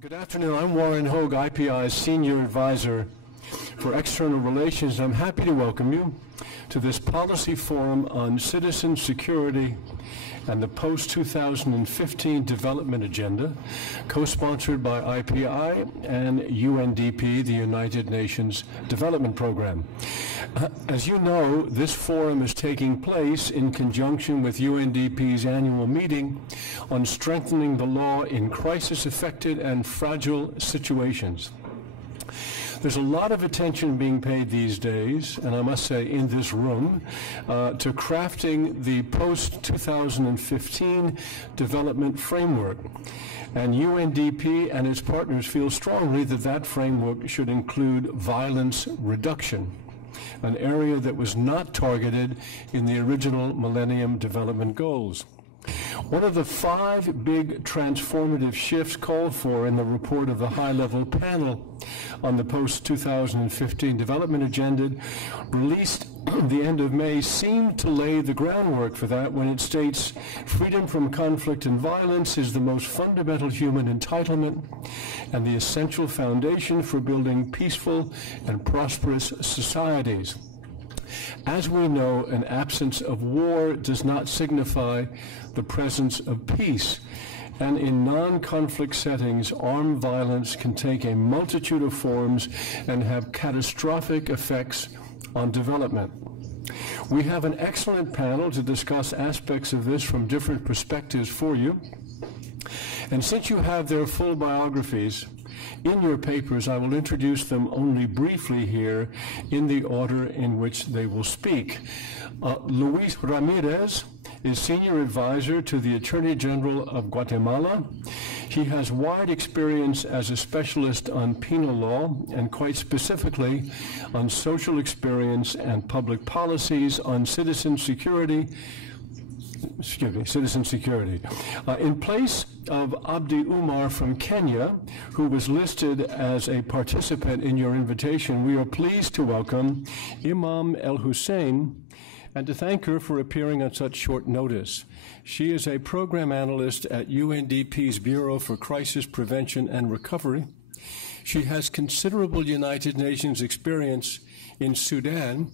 Good afternoon. I'm Hoge, IPI's Senior Adviser for External Relations. I'm happy to welcome you to this policy forum on citizen security and the Post-2015 Development Agenda, co-sponsored by IPI and UNDP, the United Nations Development Program. As you know, this forum is taking place in conjunction with UNDP's annual meeting on strengthening the law in crisis-affected and fragile situations. There's a lot of attention being paid these days, and I must say in this room, to crafting the post-2015 development framework. And UNDP and its partners feel strongly that that framework should include violence reduction, an area that was not targeted in the original Millennium Development Goals. One of the 5 big transformative shifts called for in the report of the high-level panel on the post-2015 development agenda, released at the end of May, seemed to lay the groundwork for that when it states, freedom from conflict and violence is the most fundamental human entitlement and the essential foundation for building peaceful and prosperous societies. As we know, an absence of war does not signify the presence of peace. And in non-conflict settings, armed violence can take a multitude of forms and have catastrophic effects on development. We have an excellent panel to discuss aspects of this from different perspectives for you. And since you have their full biographies in your papers, I will introduce them only briefly here in the order in which they will speak. Luis Ramirez is Senior Advisor to the Attorney General of Guatemala. He has wide experience as a specialist on penal law and quite specifically on social experience and public policies on citizen security. In place of Abdi Umar from Kenya, who was listed as a participant in your invitation, we are pleased to welcome Imam Elhussien and to thank her for appearing on such short notice. She is a program analyst at UNDP's Bureau for Crisis Prevention and Recovery. She has considerable United Nations experience in Sudan,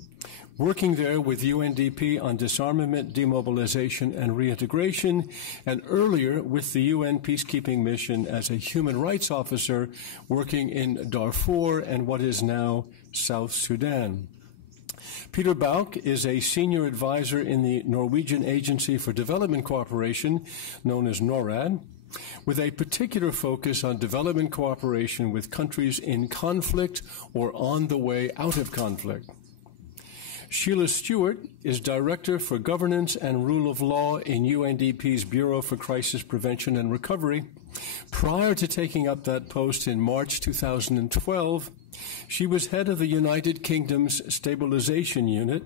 working there with UNDP on disarmament, demobilization, and reintegration, and earlier with the UN peacekeeping mission as a human rights officer working in Darfur and what is now South Sudan. Peter Bauck is a senior advisor in the Norwegian Agency for Development Cooperation, known as NORAD, with a particular focus on development cooperation with countries in conflict or on the way out of conflict. Sheelagh Stewart is Director for Governance and Rule of Law in UNDP's Bureau for Crisis Prevention and Recovery. Prior to taking up that post in March 2012, she was head of the United Kingdom's Stabilization Unit,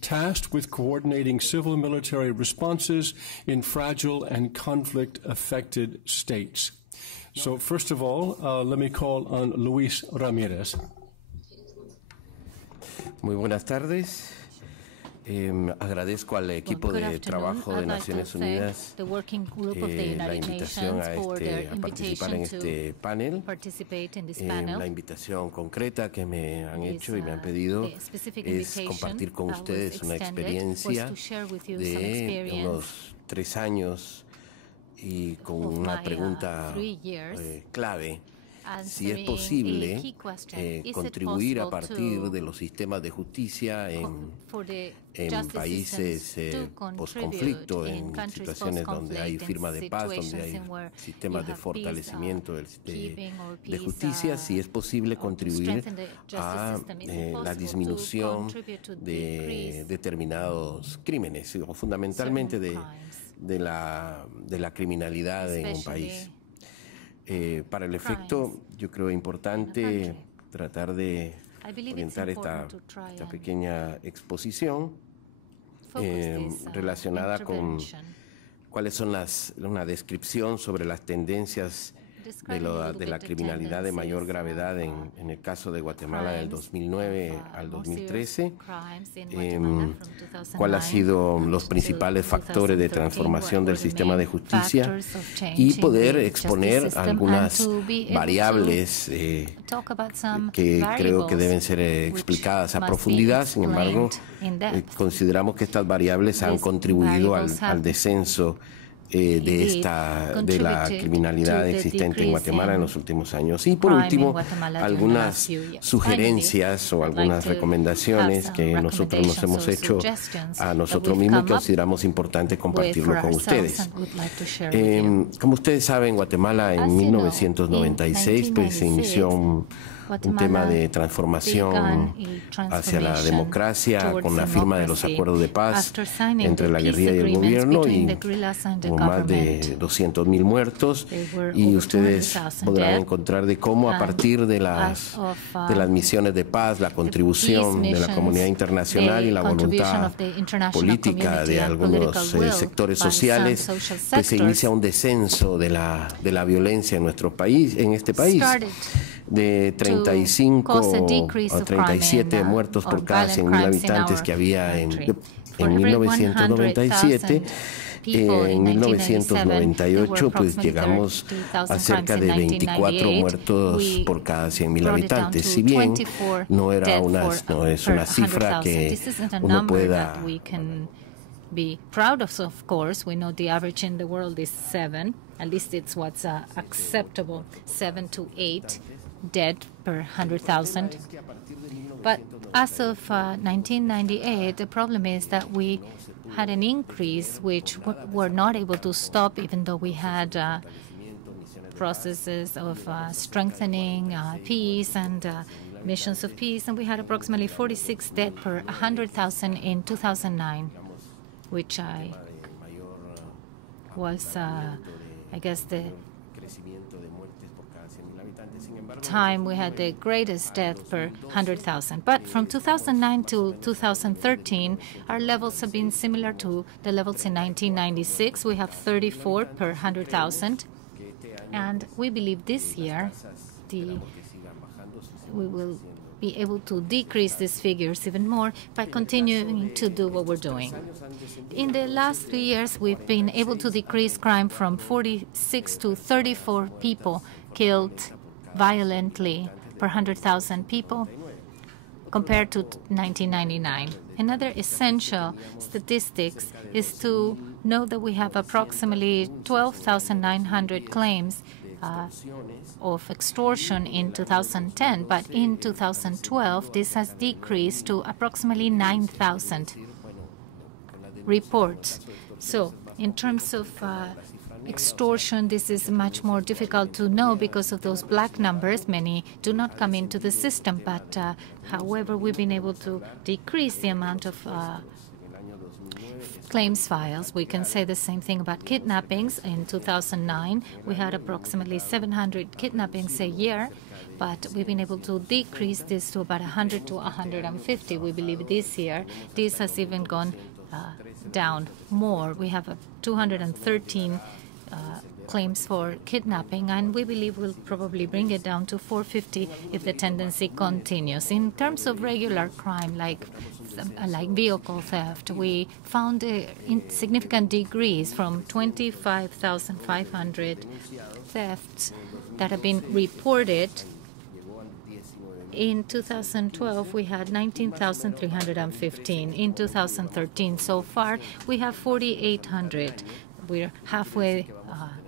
tasked with coordinating civil-military responses in fragile and conflict-affected states. So first of all, let me call on Luis Ramirez. Muy buenas tardes. Agradezco al equipo de trabajo de Naciones Unidas la invitación a participar en este panel, la invitación concreta que me han hecho y me han pedido es compartir con ustedes una experiencia de unos 3 años y con una pregunta clave. Si es posible contribuir a partir de los sistemas de justicia en países post-conflicto, en situaciones donde hay firma de paz, donde hay sistemas de fortalecimiento de justicia, si es posible contribuir a la disminución de determinados crímenes, o fundamentalmente de la criminalidad en un país. Para el efecto, yo creo importante tratar de orientar esta pequeña exposición relacionada con cuáles son una descripción sobre las tendencias de la criminalidad de mayor gravedad en el caso de Guatemala del 2009 al 2013. ¿Cuáles han sido los principales factores de transformación del sistema de justicia? Y poder exponer algunas variables que creo que deben ser explicadas a profundidad. Sin embargo, consideramos que estas variables han contribuido al descenso de la criminalidad existente en Guatemala en los últimos años. Y por último, algunas sugerencias o algunas recomendaciones que nosotros nos hemos hecho a nosotros mismos que consideramos importante compartirlo con ustedes. Como ustedes saben, en Guatemala en 1996 pues, se inició un tema de transformación hacia la democracia con la firma de los acuerdos de paz entre la guerrilla y el gobierno y con más de 200,000 muertos, y ustedes podrán encontrar de cómo a partir de las misiones de paz, la contribución de la comunidad internacional y la voluntad política de algunos sectores sociales, pues se inicia un descenso de la violencia en nuestro país, en este país, de 35 a 37 muertos por cada 100,000 habitantes que había en 1997. En 1998 pues llegamos a cerca de 24 muertos por cada 100,000 habitantes. Si bien no es una cifra que uno pueda be proud of course. We know the average in the world is 7. At least it's what's acceptable, 7 to 8 dead per 100,000. But as of 1998, the problem is that we had an increase which were not able to stop, even though we had processes of strengthening peace and missions of peace, and we had approximately 46 dead per 100,000 in 2009, which was, I guess, the time we had the greatest death per 100,000. But from 2009 to 2013, our levels have been similar to the levels in 1996. We have 34 per 100,000. And we believe this year we will be able to decrease these figures even more by continuing to do what we're doing. In the last 3 years, we've been able to decrease crime from 46 to 34 people killed violently per 100,000 people compared to 1999. Another essential statistics is to know that we have approximately 12,900 claims of extortion in 2010, but in 2012 this has decreased to approximately 9,000 reports. So in terms of extortion, this is much more difficult to know because of those black numbers. Many do not come into the system, but however, we've been able to decrease the amount of claims files. We can say the same thing about kidnappings. In 2009, we had approximately 700 kidnappings a year, but we've been able to decrease this to about 100 to 150. We believe this year this has even gone down more. We have 213 claims for kidnapping, and we believe we'll probably bring it down to 450 if the tendency continues. In terms of regular crime, like vehicle theft, we found a significant decrease from 25,500 thefts that have been reported. In 2012, we had 19,315. In 2013, so far, we have 4,800. We're halfway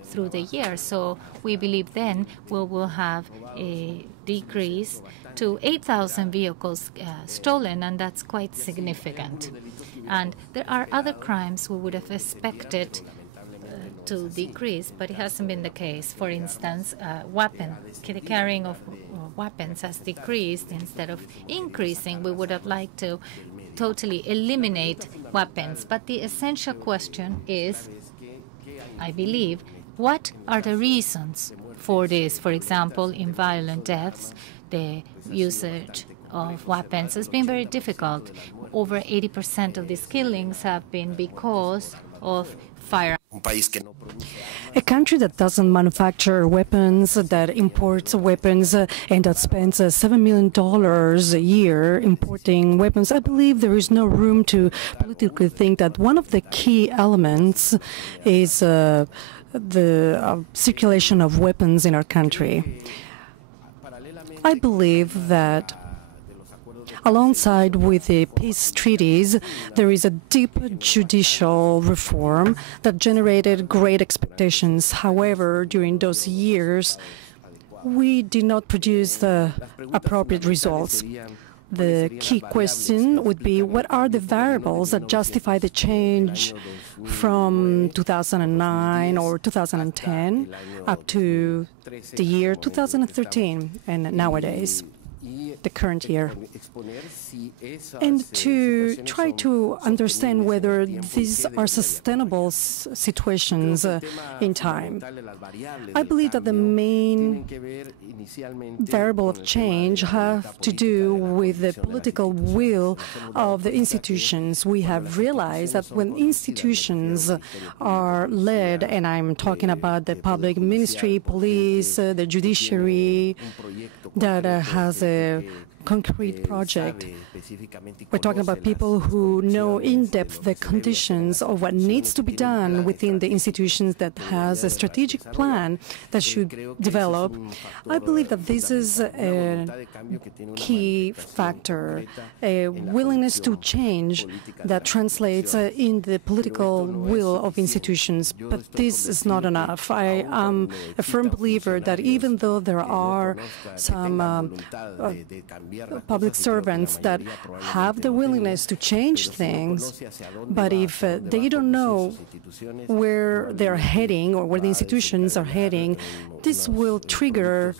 through the year, so we believe then we will have a decrease to 8,000 vehicles stolen, and that's quite significant. And there are other crimes we would have expected to decrease, but it hasn't been the case. For instance, the carrying of weapons has decreased instead of increasing. We would have liked to totally eliminate weapons. But the essential question is, I believe, what are the reasons for this? For example, in violent deaths, the usage of weapons has been very difficult. Over 80% of these killings have been because of firearms. A country that doesn't manufacture weapons, that imports weapons, and that spends $7 million a year importing weapons, I believe there is no room to politically think that one of the key elements is the circulation of weapons in our country. I believe that alongside with the peace treaties, there is a deep judicial reform that generated great expectations. However, during those years, we did not produce the appropriate results. The key question would be, what are the variables that justify the change from 2009 or 2010 up to the year 2013 and nowadays, the current year, and to try to understand whether these are sustainable situations in time. I believe that the main variable of change have to do with the political will of the institutions. We have realized that when institutions are led, and I'm talking about the public ministry, police, the judiciary, that has a concrete project. We're talking about people who know in depth the conditions of what needs to be done within the institutions, that has a strategic plan that should develop. I believe that this is a key factor, a willingness to change that translates in the political will of institutions. But this is not enough. I am a firm believer that even though there are some public servants that have the willingness to change things, but if they don't know where they're heading or where the institutions are heading, this will trigger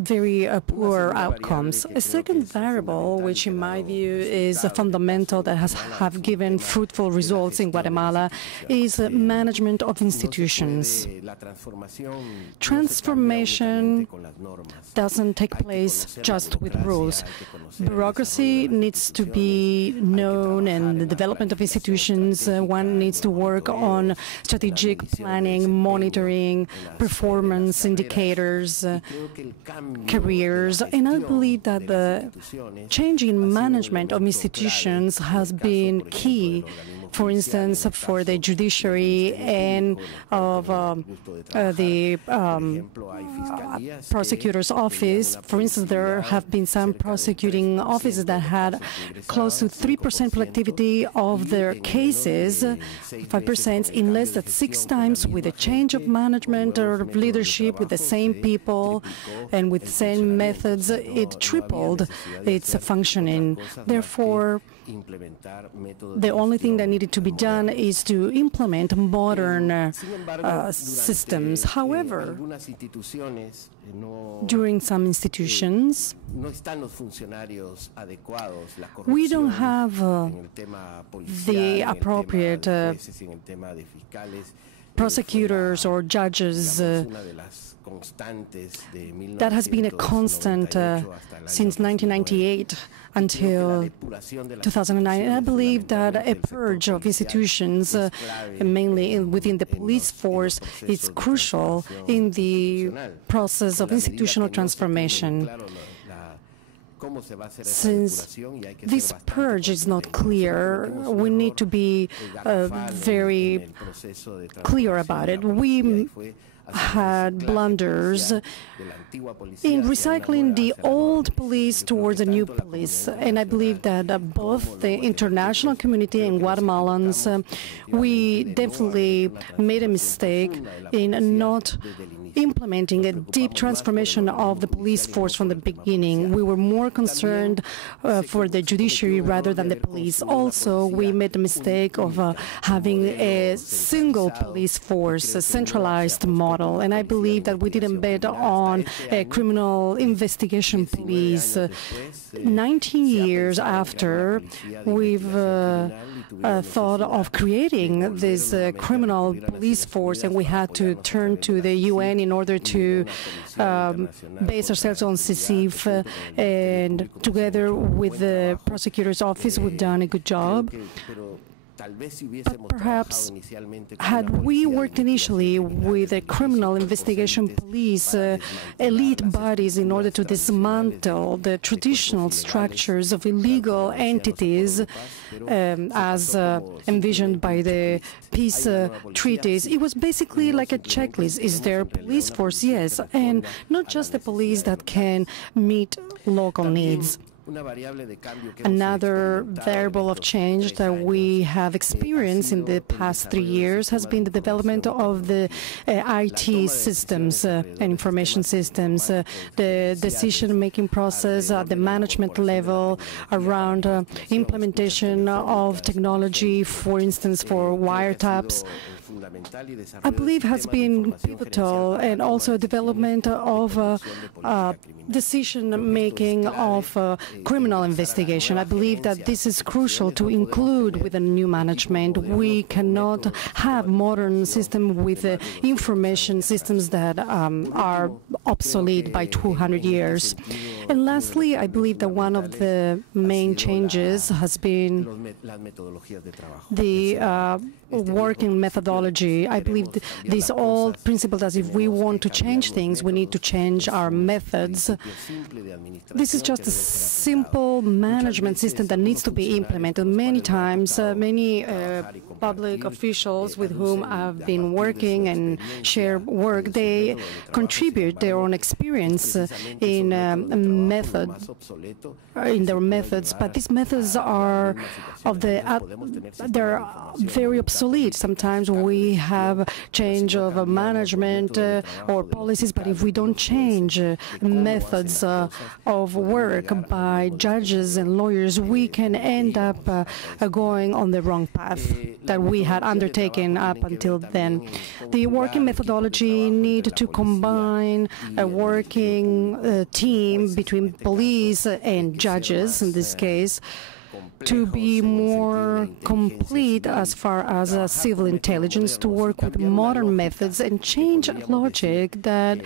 very poor outcomes. A second variable, which in my view is a fundamental that have given fruitful results in Guatemala, is management of institutions. Transformation doesn't take place just with rules. Bureaucracy needs to be known, and the development of institutions, one needs to work on strategic planning, monitoring, performance indicators, careers, and I believe that the change in management of institutions has been key. For instance, for the judiciary and of the prosecutor's office. For instance, there have been some prosecuting offices that had close to 3% productivity of their cases, 5% in less than 6 times. With a change of management or leadership, with the same people and with the same methods, it tripled its functioning. Therefore, the only thing that needed to be done is to implement modern systems. However, during some institutions, we don't have the appropriate prosecutors or judges. That has been a constant since 1998 until 2009. And I believe that a purge of institutions, mainly within the police force, is crucial in the process of institutional transformation. Since this purge is not clear, we need to be very clear about it. We had blunders in recycling the old police towards a new police. And I believe that both the international community and Guatemalans, we definitely made a mistake in not implementing a deep transformation of the police force from the beginning. We were more concerned for the judiciary rather than the police. Also, we made the mistake of having a single police force, a centralized model, and I believe that we didn't bet on a criminal investigation police. 19 years after, we've thought of creating this criminal police force, and we had to turn to the UN in order to base ourselves on CICIF, and together with the prosecutor's office, we've done a good job. But perhaps had we worked initially with a criminal investigation police, elite bodies in order to dismantle the traditional structures of illegal entities as envisioned by the peace treaties, it was basically like a checklist. Is there a police force? Yes. And not just the police that can meet local needs. Another variable of change that we have experienced in the past 3 years has been the development of the IT systems and information systems, the decision-making process at the management level around implementation of technology, for instance, for wiretaps. I believe has been pivotal, and also development of decision-making of criminal investigation. I believe that this is crucial to include with a new management. We cannot have modern systems with information systems that are obsolete by 200 years. And lastly, I believe that one of the main changes has been the working methodology. I believe these old principles that if we want to change things, we need to change our methods. This is just a simple management system that needs to be implemented. Many times, many public officials with whom I've been working and share work, they contribute their own experience in their methods, but these methods are they're very obsolete. Sometimes we have change of management or policies, but if we don't change methods of work by judges and lawyers, we can end up going on the wrong path that we had undertaken up until then. The working methodology need to combine a working team between police and judges, in this case, to be more complete as far as civil intelligence, to work with modern methods and change logic that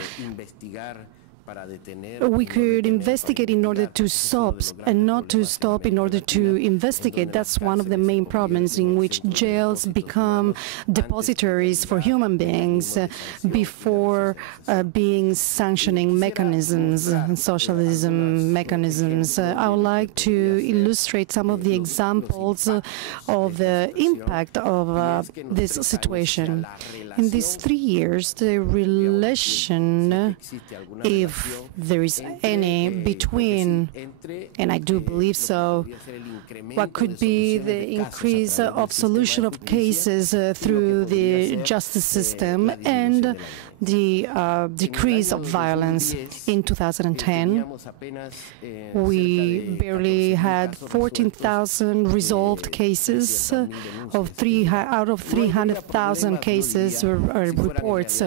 we could investigate in order to stop and not to stop in order to investigate. That's one of the main problems in which jails become depositories for human beings before being sanctioning mechanisms and socialism mechanisms. I would like to illustrate some of the examples of the impact of this situation. In these 3 years, the relation, if there is any, between, and I do believe so, what could be the increase of solution of cases through the justice system and the decrease of violence. In 2010, we barely had 14,000 resolved cases out of 300,000 cases reports.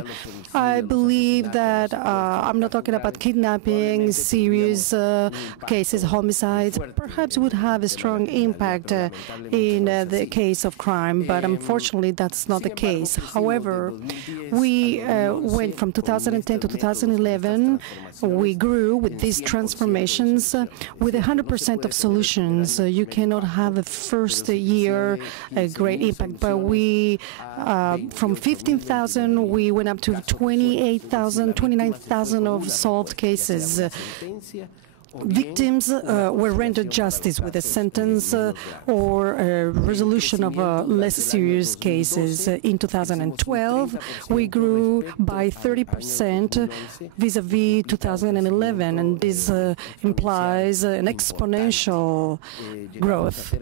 I believe that I'm not talking about kidnapping, serious cases, homicides. Perhaps would have a strong impact in the case of crime, but unfortunately that's not the case. However, we went from 2010 to 2011. We grew with these transformations with 100% of solutions. You cannot have a first year a great impact, but we from 15,000 we went up to 28,000, 29,000 of solved cases. Victims were rendered justice with a sentence or a resolution of less serious cases. In 2012, we grew by 30% vis-à-vis 2011, and this implies an exponential growth.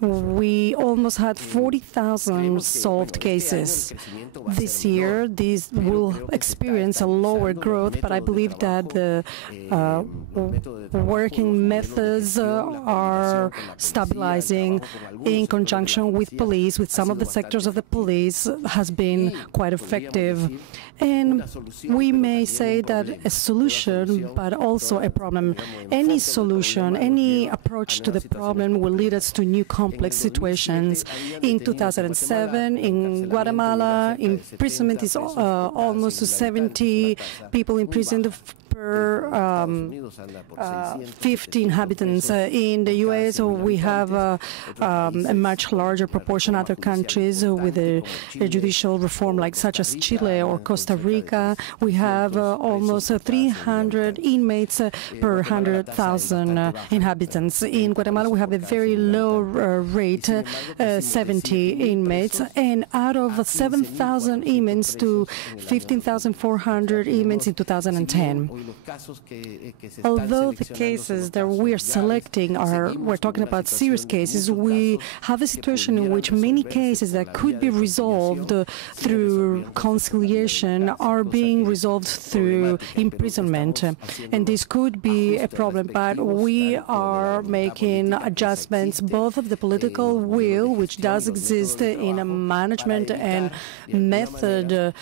We almost had 40,000 solved cases. This year, these will experience a lower growth, but I believe that the working methods are stabilizing in conjunction with police, with some of the sectors of the police, has been quite effective. And we may say that a solution, but also a problem. Any solution, any approach to the problem will lead us to new complex situations. In 2007, in Guatemala, imprisonment is almost 70 people imprisoned per per 50 inhabitants. In the U.S., we have a much larger proportion. Other countries with a judicial reform, like such as Chile or Costa Rica, we have almost 300 inmates per 100,000 inhabitants. In Guatemala, we have a very low rate, 70 inmates, and out of 7,000 inmates to 15,400 inmates in 2010. Although the cases that we are selecting we're talking about serious cases, we have a situation in which many cases that could be resolved through conciliation are being resolved through imprisonment. And this could be a problem, but we are making adjustments, both of the political will, which does exist in a management and method,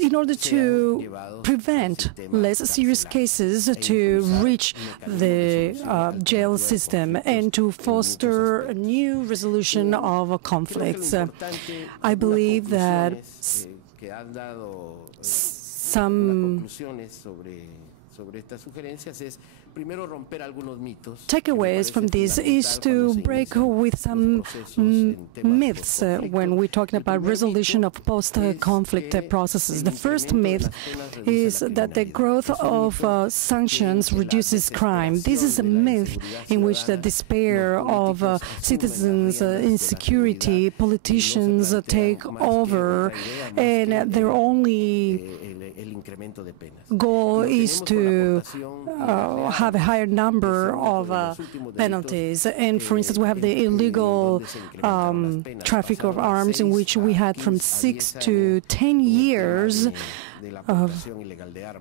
in order to prevent less serious cases to reach the jail system and to foster a new resolution of conflicts. I believe that some takeaways from this is to break with some myths when we're talking about resolution of post-conflict processes. The first myth is that the growth of sanctions reduces crime. This is a myth in which the despair of citizens, insecurity, politicians take over, and their only goal is to have a higher number of penalties. And for instance, we have the illegal traffic of arms, in which we had from 6 to 10 years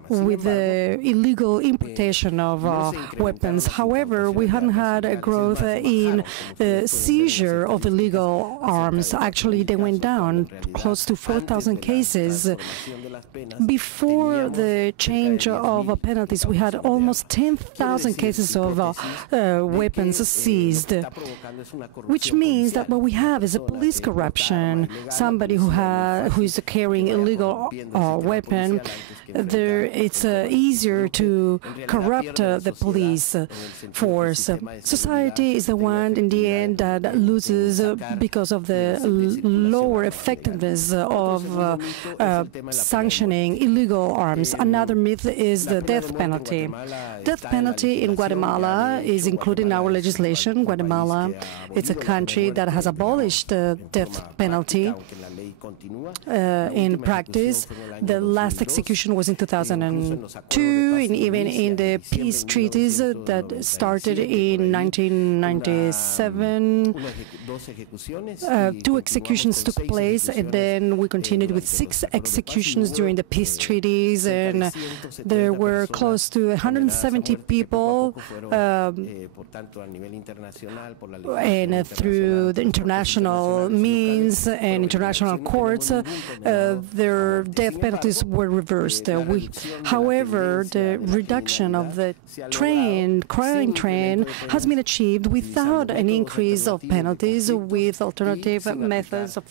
with the illegal importation of weapons. However, we haven't had a growth in the seizure of illegal arms. Actually, they went down close to 4,000 cases. Before the change of penalties, we had almost 10,000 cases of weapons seized, which means that what we have is a police corruption. Somebody who is carrying illegal weapon, it's easier to corrupt the police force. Society is the one, in the end, that loses because of the lower effectiveness of sanctioning illegal arms. Another myth is the death penalty. Death penalty in Guatemala is included in our legislation. Guatemala, it's a country that has abolished the death penalty. In practice, the last execution was in 2002, and even in the peace treaties that started in 1997, 2 executions took place, and then we continued with 6 executions during the peace treaties, and there were close to 170 people, and through the international means and international courts, their death penalties were reversed. However, the reduction of the crime trend has been achieved without an increase of penalties, with alternative methods of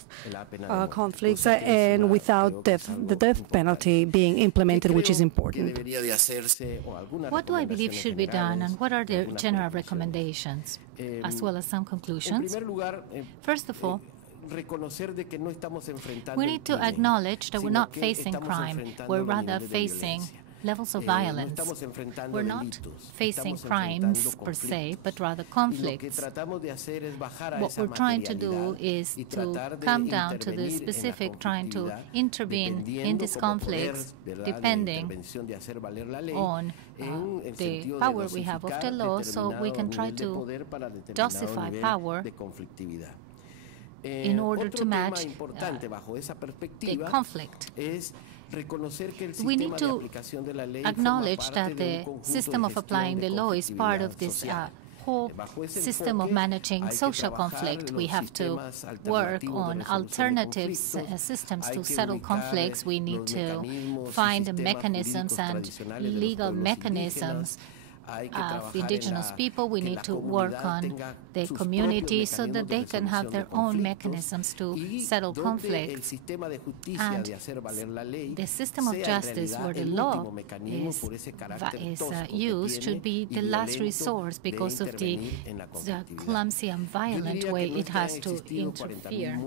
conflicts, and without the death penalty being implemented, which is important. What do I believe should be done, and what are the general recommendations, as well as some conclusions? First of all, we need to acknowledge that we're not facing crime, we're rather facing levels of violence. We're not facing crimes per se, but rather conflicts. What we're trying to do is to come down to the specific, trying to intervene in these conflicts depending on the power we have of the law, so we can try to dosify power in order to match the conflict. We need to acknowledge that the system of applying the law is part of this whole system of managing social conflict. We have to work on alternative systems to settle conflicts. We need to find mechanisms and legal mechanisms of indigenous people. We need to work on the community so that they can have their own mechanisms to settle conflicts. And the system of justice where the law is used should be the last resource because of the clumsy and violent way it has to interfere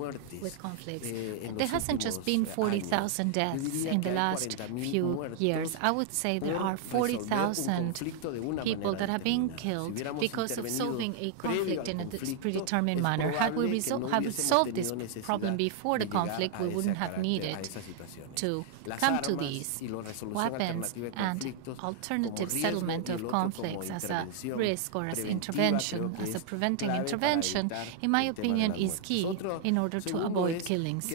with conflicts. There hasn't just been 40,000 deaths in the last few years. I would say there are 40,000 people that have been killed because of solving a conflict in a predetermined manner. Had we solved this problem before the conflict, we wouldn't have needed to come to these weapons and alternative settlement of conflicts as a risk or as intervention, as a preventing intervention, in my opinion, is key in order to avoid killings.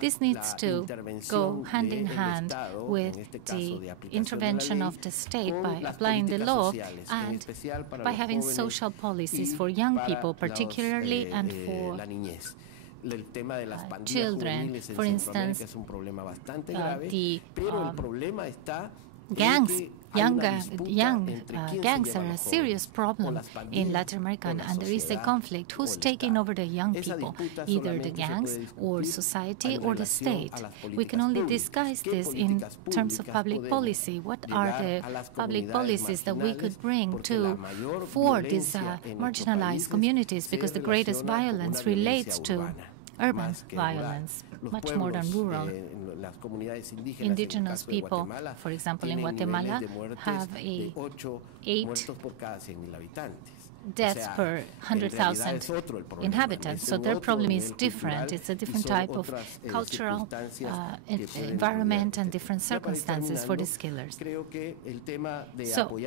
This needs to go hand in hand with the intervention of the state by applying the law and by having social policies for young people particularly and for children. For instance, the gangs, young gangs are a serious problem in Latin America, and there is a conflict. Who's taking over the young people? Either the gangs or society or the state. We can only disguise this in terms of public policy. What are the public policies that we could bring for these marginalized communities? Because the greatest violence relates to urban violence, much more than rural. Indigenous people, for example, in Guatemala, have 8 deaths per 100,000 inhabitants. So their problem is different. It's a different type of cultural environment and different circumstances for these killers. So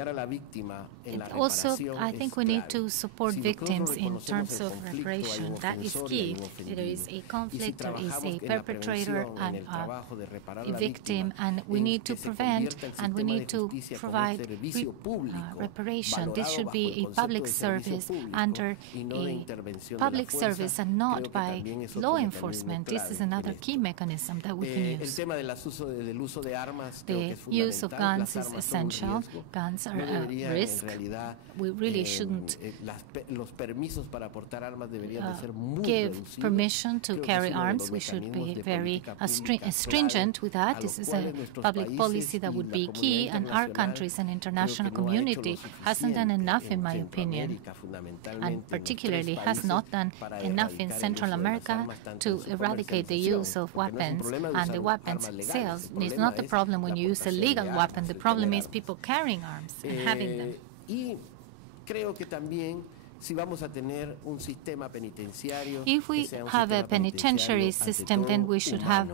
also, I think we need to support victims in terms of reparation. That is key. There is a conflict, there is a perpetrator and a victim, and we need to prevent and we need to provide reparation. This should be a public service under a public service and not by law enforcement. This is another key mechanism that we can use. The use of guns is essential. Guns are a risk. We really shouldn't give permission to carry arms. We should be very stringent with that. This is a public policy that would be key, and our countries and international community hasn't done enough, in my opinion, and particularly has not done enough in Central America to eradicate the use of weapons and the weapons sales. It's not the problem when you use a legal weapon. The problem is people carrying arms and having them. If we have a penitentiary system, then we should have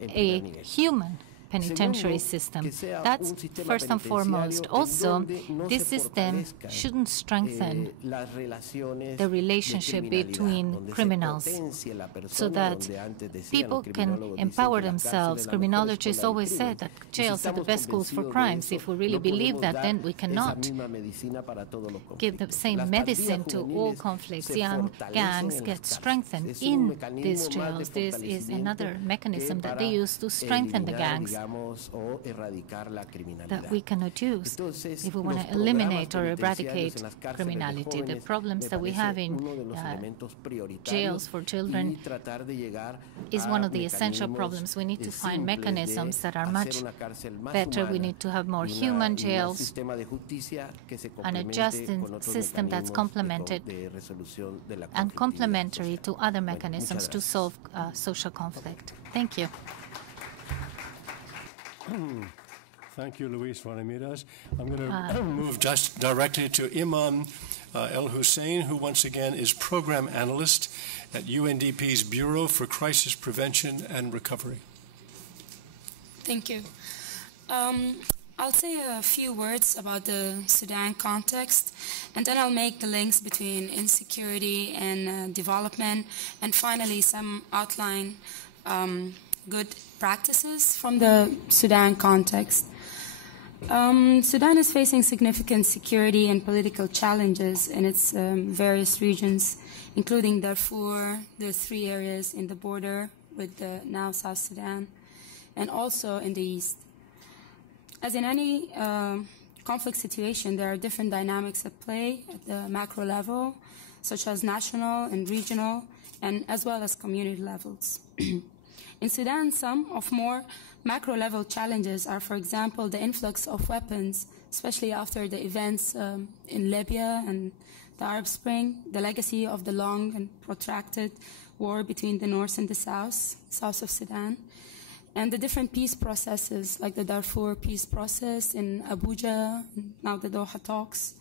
a human penitentiary system. That's first and foremost. Also, this system shouldn't strengthen the relationship between criminals so that people can empower themselves. Criminologists always said that jails are the best schools for crimes. If we really believe that, then we cannot give the same medicine to all conflicts. Young gangs get strengthened in these jails. This is another mechanism that they use to strengthen the gangs that we cannot use if we want to eliminate or eradicate criminality. The problems that we have in jails for children is one of the essential problems. We need to find mechanisms that are much better. We need to have more human jails and a justice system that's complemented and complementary to other mechanisms to solve social conflict. Thank you. Thank you, Luis Ramirez. I'm going to move just directly to Iman Elhussien, who once again is Program Analyst at UNDP's Bureau for Crisis Prevention and Recovery. Thank you. I'll say a few words about the Sudan context, and then I'll make the links between insecurity and development, and finally some outline good practices from the Sudan context. Sudan is facing significant security and political challenges in its various regions, including Darfur, the 3 areas in the border with the now South Sudan, and also in the east. As in any conflict situation, there are different dynamics at play at the macro level, such as national and regional, and as well as community levels. In Sudan, some of more macro-level challenges are, for example, the influx of weapons, especially after the events in Libya and the Arab Spring, the legacy of the long and protracted war between the North and the South of Sudan, and the different peace processes, like the Darfur peace process in Abuja, now the Doha talks,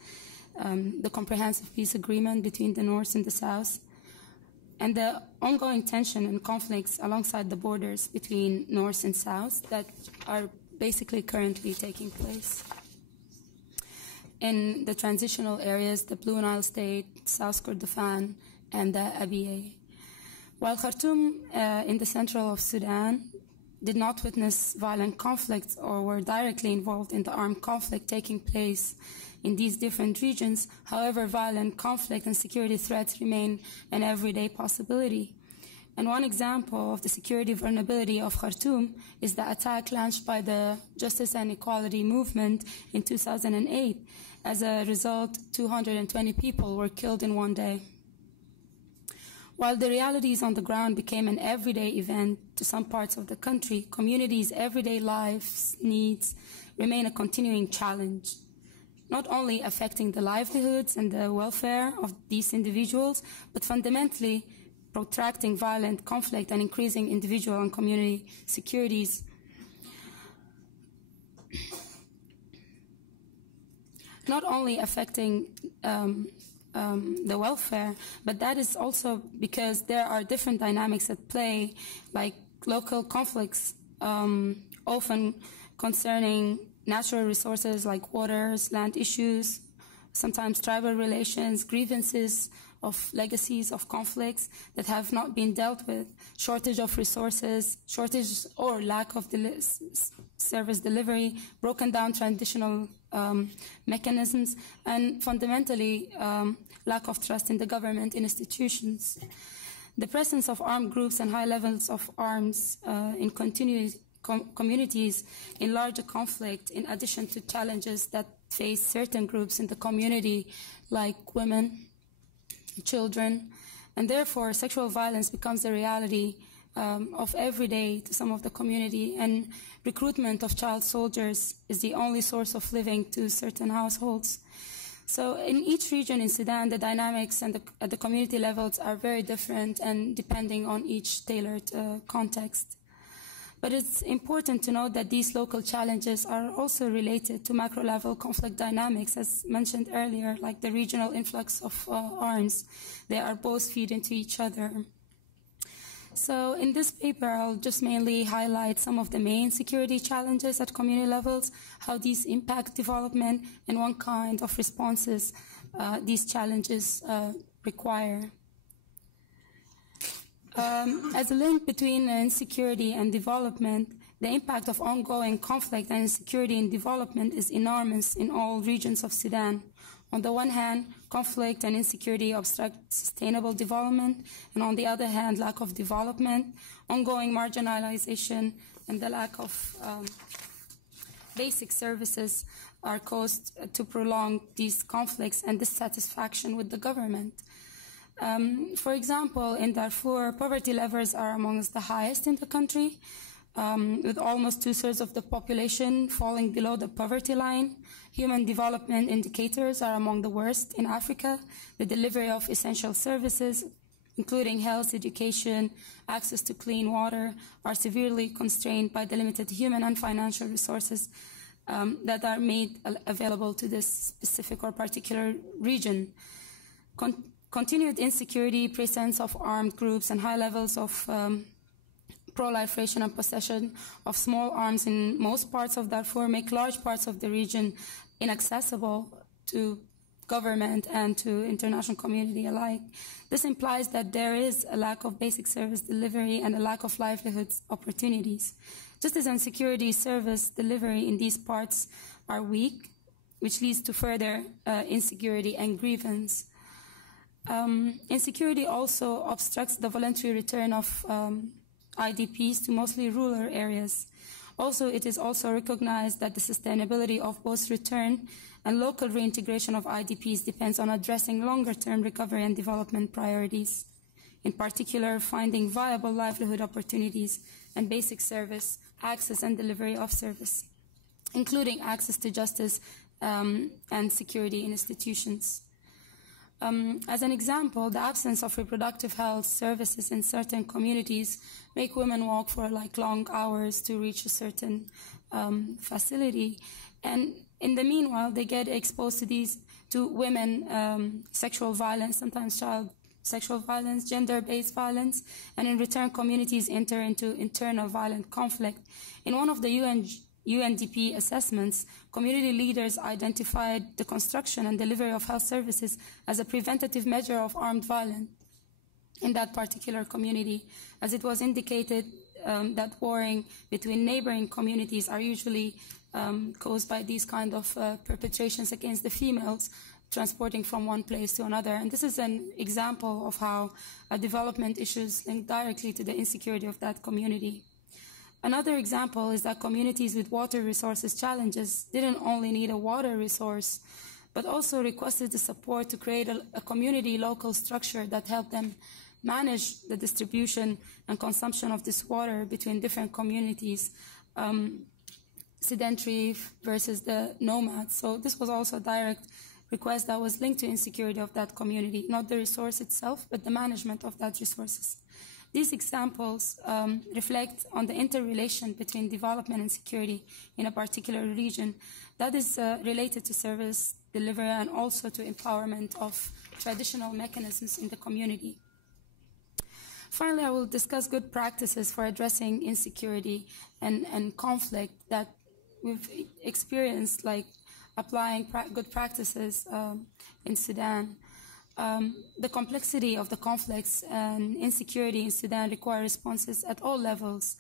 the comprehensive peace agreement between the North and the South, and the ongoing tension and conflicts alongside the borders between North and South that are basically currently taking place. In the transitional areas, the Blue Nile State, South Kordofan, and the Abyei. While Khartoum in the central of Sudan did not witness violent conflicts or were directly involved in the armed conflict taking place in these different regions, however, violent conflict and security threats remain an everyday possibility. And one example of the security vulnerability of Khartoum is the attack launched by the Justice and Equality Movement in 2008. As a result, 220 people were killed in one day. While the realities on the ground became an everyday event to some parts of the country, communities' everyday lives, needs remain a continuing challenge, not only affecting the livelihoods and the welfare of these individuals, but fundamentally protracting violent conflict and increasing individual and community securities. Not only affecting the welfare, but that is also because there are different dynamics at play, like local conflicts, often concerning natural resources like waters, land issues, sometimes tribal relations, grievances of legacies of conflicts that have not been dealt with, shortage of resources, shortage or lack of service delivery, broken down traditional mechanisms, and fundamentally lack of trust in the government institutions. The presence of armed groups and high levels of arms in communities in larger conflict, in addition to challenges that face certain groups in the community, like women, children, and therefore sexual violence becomes a reality of every day to some of the community, and recruitment of child soldiers is the only source of living to certain households. So in each region in Sudan, the dynamics and at the community levels are very different and depending on each tailored context. But it's important to note that these local challenges are also related to macro-level conflict dynamics, as mentioned earlier, like the regional influx of arms. They are both feed into each other. So in this paper, I'll just mainly highlight some of the main security challenges at community levels, how these impact development, and what kind of responses these challenges require. As a link between insecurity and development, the impact of ongoing conflict and insecurity in development is enormous in all regions of Sudan. On the one hand, conflict and insecurity obstruct sustainable development, and on the other hand, lack of development, ongoing marginalization, and the lack of basic services are caused to prolong these conflicts and dissatisfaction with the government. For example, in Darfur, poverty levels are amongst the highest in the country, with almost 2/3 of the population falling below the poverty line. Human development indicators are among the worst in Africa. The delivery of essential services, including health, education, access to clean water, are severely constrained by the limited human and financial resources that are made available to this specific or particular region. Continued insecurity, presence of armed groups, and high levels of proliferation and possession of small arms in most parts of Darfur make large parts of the region inaccessible to government and to international community alike. This implies that there is a lack of basic service delivery and a lack of livelihoods opportunities. Just as insecurity service delivery in these parts are weak, which leads to further insecurity and grievance. Insecurity also obstructs the voluntary return of IDPs to mostly rural areas. Also, it is also recognized that the sustainability of both return and local reintegration of IDPs depends on addressing longer-term recovery and development priorities, in particular finding viable livelihood opportunities and basic service, access and delivery of service, including access to justice and security in institutions. As an example, the absence of reproductive health services in certain communities make women walk for long hours to reach a certain facility. And in the meanwhile, they get exposed to women sexual violence, sometimes child sexual violence, gender-based violence, and in return, communities enter into internal violent conflict. In one of the UNDP assessments, community leaders identified the construction and delivery of health services as a preventative measure of armed violence in that particular community, as it was indicated that warring between neighboring communities are usually caused by these kind of perpetrations against the females, transporting from one place to another. And this is an example of how development issues link directly to the insecurity of that community. Another example is that communities with water resources challenges didn't only need a water resource, but also requested the support to create a community local structure that helped them manage the distribution and consumption of this water between different communities, sedentary versus the nomads. So this was also a direct request that was linked to insecurity of that community, not the resource itself, but the management of that resources. These examples reflect on the interrelation between development and security in a particular region that is related to service delivery and also to empowerment of traditional mechanisms in the community. Finally, I will discuss good practices for addressing insecurity and conflict that we've experienced, like applying good practices in Sudan. The complexity of the conflicts and insecurity in Sudan require responses at all levels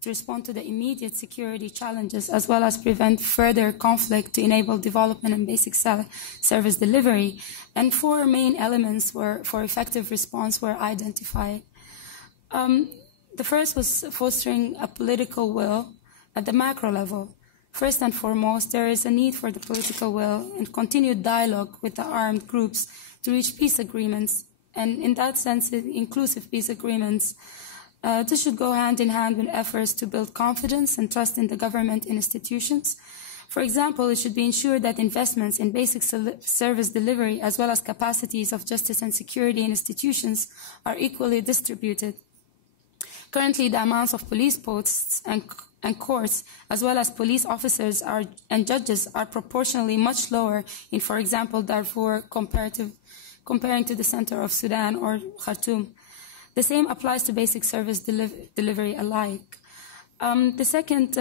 to respond to the immediate security challenges, as well as prevent further conflict to enable development and basic service delivery. And four main elements for effective response were identified. The first was fostering a political will at the macro level. First and foremost, there is a need for the political will and continued dialogue with the armed groups to reach peace agreements, and in that sense, inclusive peace agreements. This should go hand in hand with efforts to build confidence and trust in the government and institutions. For example, it should be ensured that investments in basic service delivery, as well as capacities of justice and security in institutions, are equally distributed. Currently, the amounts of police posts and courts, as well as police officers and judges, are proportionally much lower in, for example, Darfur comparing to the center of Sudan or Khartoum. The same applies to basic service delivery alike. The second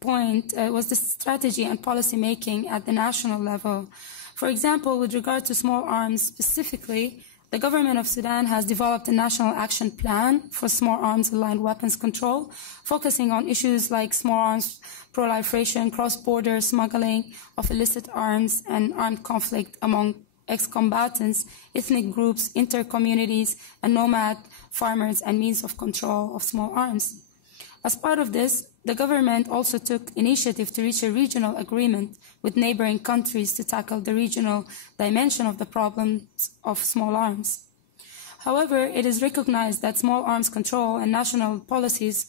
point was the strategy and policy making at the national level. For example, with regard to small arms specifically, the government of Sudan has developed a national action plan for small arms aligned weapons control, focusing on issues like small arms proliferation, cross-border smuggling of illicit arms, and armed conflict among ex-combatants, ethnic groups, inter-communities, and nomad farmers, and means of control of small arms. As part of this, the government also took initiative to reach a regional agreement with neighboring countries to tackle the regional dimension of the problems of small arms. However, it is recognized that small arms control and national policies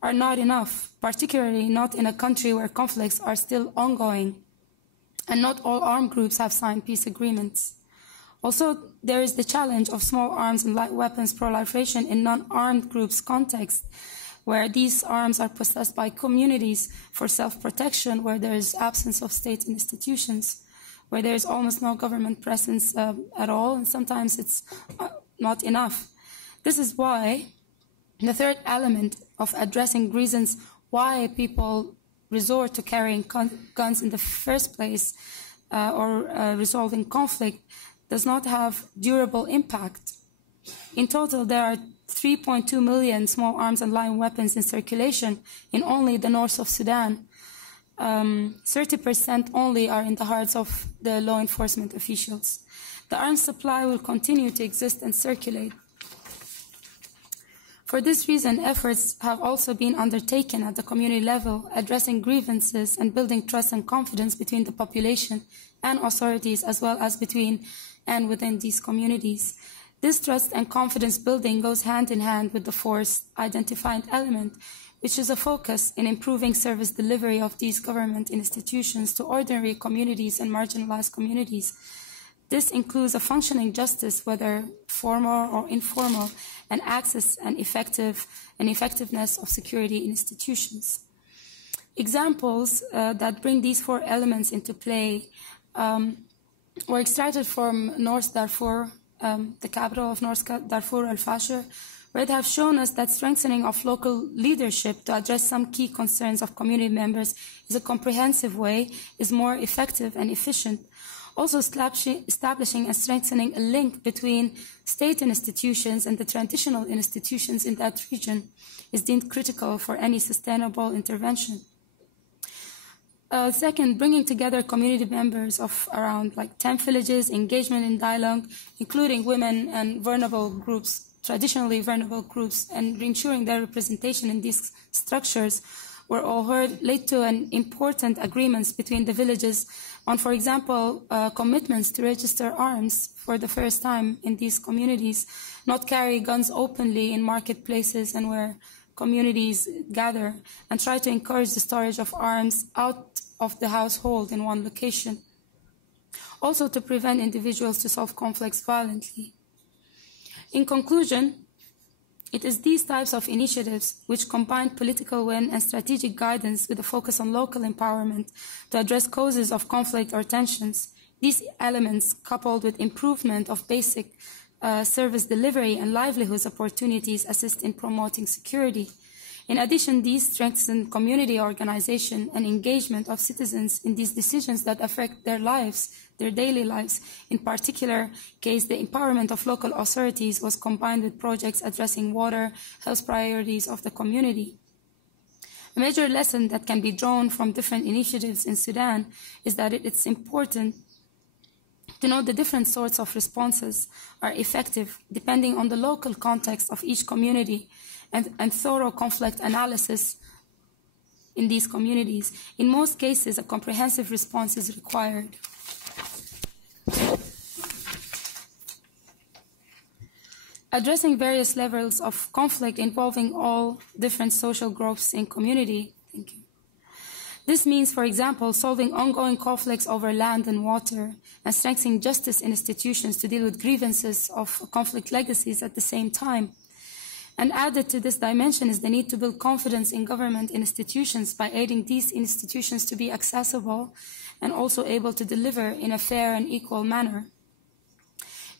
are not enough, particularly not in a country where conflicts are still ongoing, and not all armed groups have signed peace agreements. Also, there is the challenge of small arms and light weapons proliferation in non-armed groups context, where these arms are possessed by communities for self-protection, where there is absence of state institutions, where there is almost no government presence at all, and sometimes it's not enough. This is why the third element of addressing reasons why people resort to carrying guns in the first place or resolving conflict does not have durable impact. In total, there are 3.2 million small arms and light weapons in circulation in only the north of Sudan. 30% only are in the hearts of the law enforcement officials. The arms supply will continue to exist and circulate. For this reason, efforts have also been undertaken at the community level, addressing grievances and building trust and confidence between the population and authorities, as well as between and within these communities. This trust and confidence building goes hand in hand with the fourth identified element, which is a focus in improving service delivery of these government institutions to ordinary communities and marginalized communities. This includes a functioning justice, whether formal or informal, and access and effectiveness of security institutions. Examples that bring these four elements into play were extracted from North Darfur, the capital of North Darfur, Al-Fashir, where they have shown us that strengthening of local leadership to address some key concerns of community members is a comprehensive way, is more effective and efficient. Also establishing and strengthening a link between state institutions and the traditional institutions in that region is deemed critical for any sustainable intervention. Second, bringing together community members of around 10 villages, engagement in dialogue, including women and vulnerable groups, traditionally vulnerable groups, and ensuring their representation in these structures were all heard, led to an important agreements between the villages on, for example, commitments to register arms for the first time in these communities, not carry guns openly in marketplaces and where communities gather, and try to encourage the storage of arms out of the household in one location. Also to prevent individuals to solve conflicts violently. In conclusion, it is these types of initiatives which combine political will and strategic guidance with a focus on local empowerment to address causes of conflict or tensions. These elements, coupled with improvement of basic service delivery and livelihoods opportunities, assist in promoting security. In addition, these strengthen community organization and engagement of citizens in these decisions that affect their lives, their daily lives. In particular case, the empowerment of local authorities was combined with projects addressing water, health priorities of the community. A major lesson that can be drawn from different initiatives in Sudan is that it's important to know the different sorts of responses are effective depending on the local context of each community and thorough conflict analysis in these communities. In most cases, a comprehensive response is required. Addressing various levels of conflict involving all different social groups in community. Thank you. This means, for example, solving ongoing conflicts over land and water and strengthening justice institutions to deal with grievances of conflict legacies at the same time. And added to this dimension is the need to build confidence in government institutions by aiding these institutions to be accessible and also able to deliver in a fair and equal manner.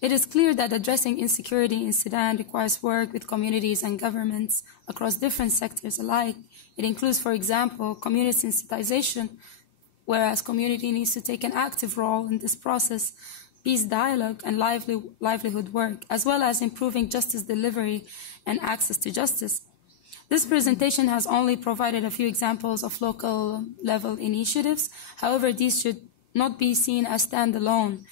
It is clear that addressing insecurity in Sudan requires work with communities and governments across different sectors alike. It includes, for example, community sensitization, whereas community needs to take an active role in this process, peace dialogue, and livelihood work, as well as improving justice delivery and access to justice. This presentation has only provided a few examples of local level initiatives. However, these should not be seen as standalone.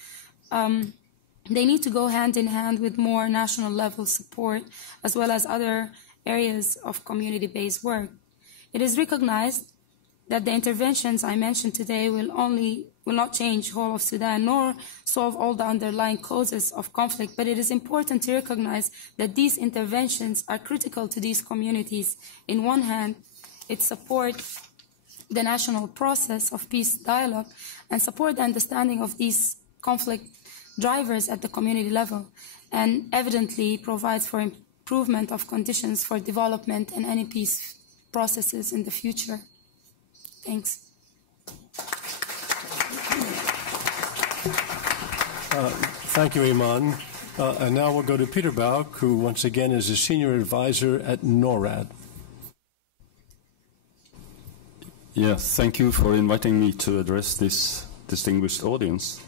They need to go hand in hand with more national level support, as well as other areas of community-based work. It is recognized that the interventions I mentioned today will not change whole of Sudan, nor solve all the underlying causes of conflict, but it is important to recognize that these interventions are critical to these communities. In one hand, it supports the national process of peace dialogue and support the understanding of these conflict drivers at the community level, and evidently provides for improvement of conditions for development and any peace processes in the future. Thanks. Thank you, Iman. And now we'll go to Peter Bauck, who once again is a Senior Adviser at NORAD. Yes, thank you for inviting me to address this distinguished audience.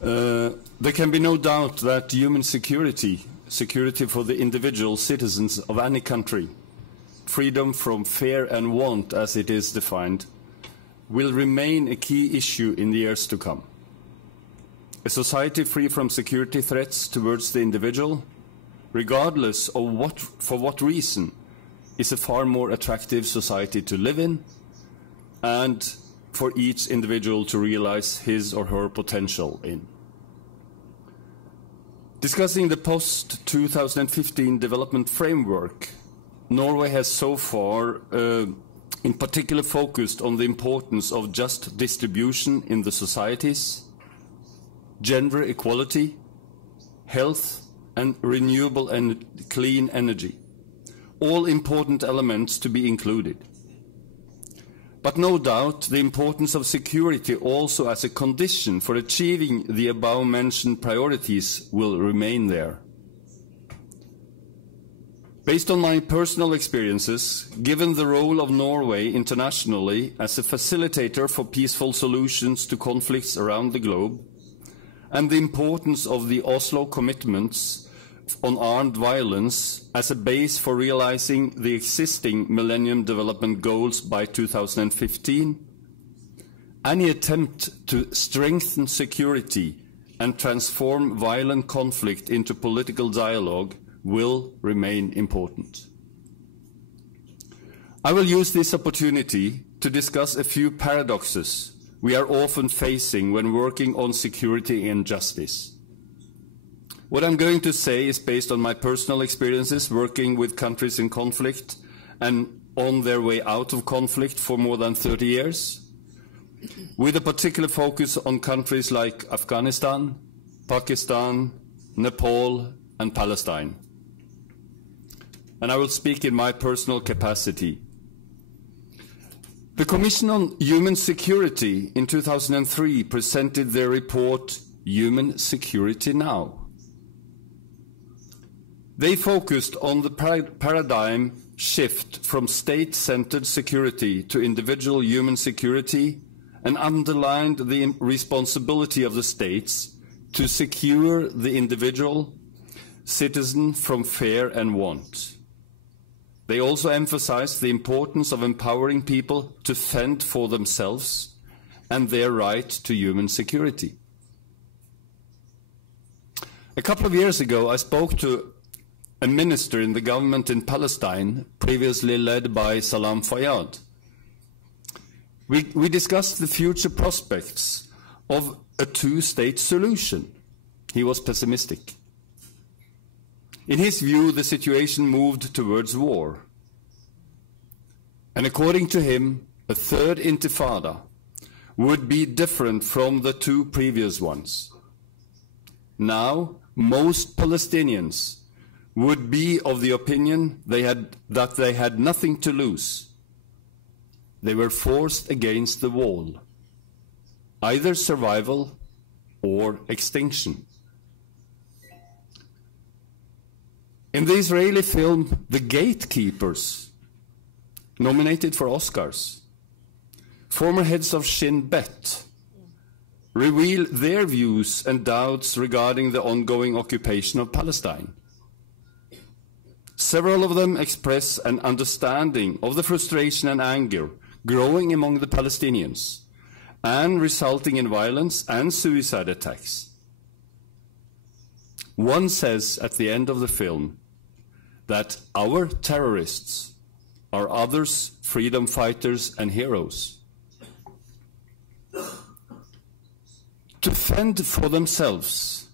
There can be no doubt that human security for the individual citizens of any country, freedom from fear and want as it is defined, will remain a key issue in the years to come. A society free from security threats towards the individual regardless of for what reason, is a far more attractive society to live in and for each individual to realize his or her potential in. Discussing the post-2015 development framework, Norway has so far in particular focused on the importance of just distribution in the societies, gender equality, health and renewable and clean energy, all important elements to be included. But no doubt the importance of security also as a condition for achieving the above-mentioned priorities will remain there. Based on my personal experiences, given the role of Norway internationally as a facilitator for peaceful solutions to conflicts around the globe, and the importance of the Oslo commitments on armed violence as a base for realizing the existing Millennium Development Goals by 2015, any attempt to strengthen security and transform violent conflict into political dialogue will remain important. I will use this opportunity to discuss a few paradoxes we are often facing when working on security and justice. What I'm going to say is based on my personal experiences working with countries in conflict and on their way out of conflict for more than 30 years, with a particular focus on countries like Afghanistan, Pakistan, Nepal, and Palestine. And I will speak in my personal capacity. The Commission on Human Security in 2003 presented their report, Human Security Now. They focused on the paradigm shift from state-centered security to individual human security and underlined the responsibility of the states to secure the individual citizen from fear and want. They also emphasized the importance of empowering people to fend for themselves and their right to human security. A couple of years ago, I spoke to a minister in the government in Palestine, previously led by Salam Fayyad. We discussed the future prospects of a two-state solution. He was pessimistic. In his view, the situation moved towards war. And according to him, a third intifada would be different from the two previous ones. Now, most Palestinians would be of the opinion that they had nothing to lose. They were forced against the wall, either survival or extinction. In the Israeli film The Gatekeepers, nominated for Oscars, former heads of Shin Bet reveal their views and doubts regarding the ongoing occupation of Palestine. Several of them express an understanding of the frustration and anger growing among the Palestinians and resulting in violence and suicide attacks. One says at the end of the film that our terrorists are others' freedom fighters and heroes. To fend for themselves,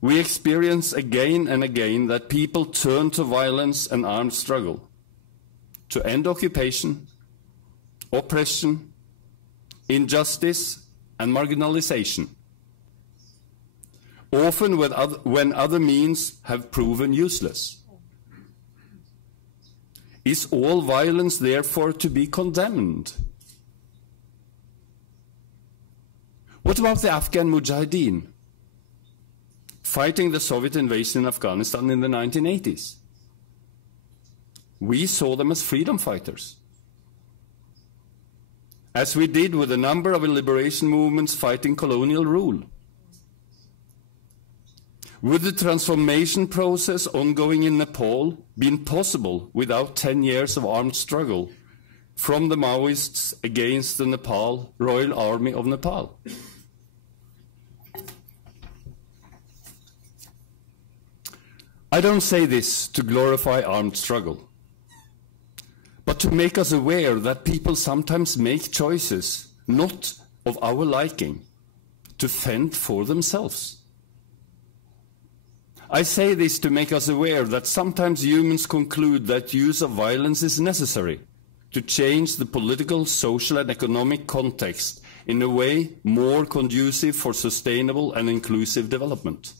we experience again and again that people turn to violence and armed struggle to end occupation, oppression, injustice, and marginalization, often when other means have proven useless. Is all violence therefore to be condemned? What about the Afghan Mujahideen fighting the Soviet invasion in Afghanistan in the 1980s? We saw them as freedom fighters, as we did with a number of liberation movements fighting colonial rule. Would the transformation process ongoing in Nepal been possible without 10 years of armed struggle from the Maoists against the Royal Army of Nepal? I don't say this to glorify armed struggle, but to make us aware that people sometimes make choices not of our liking to fend for themselves. I say this to make us aware that sometimes humans conclude that use of violence is necessary to change the political, social and economic context in a way more conducive for sustainable and inclusive development.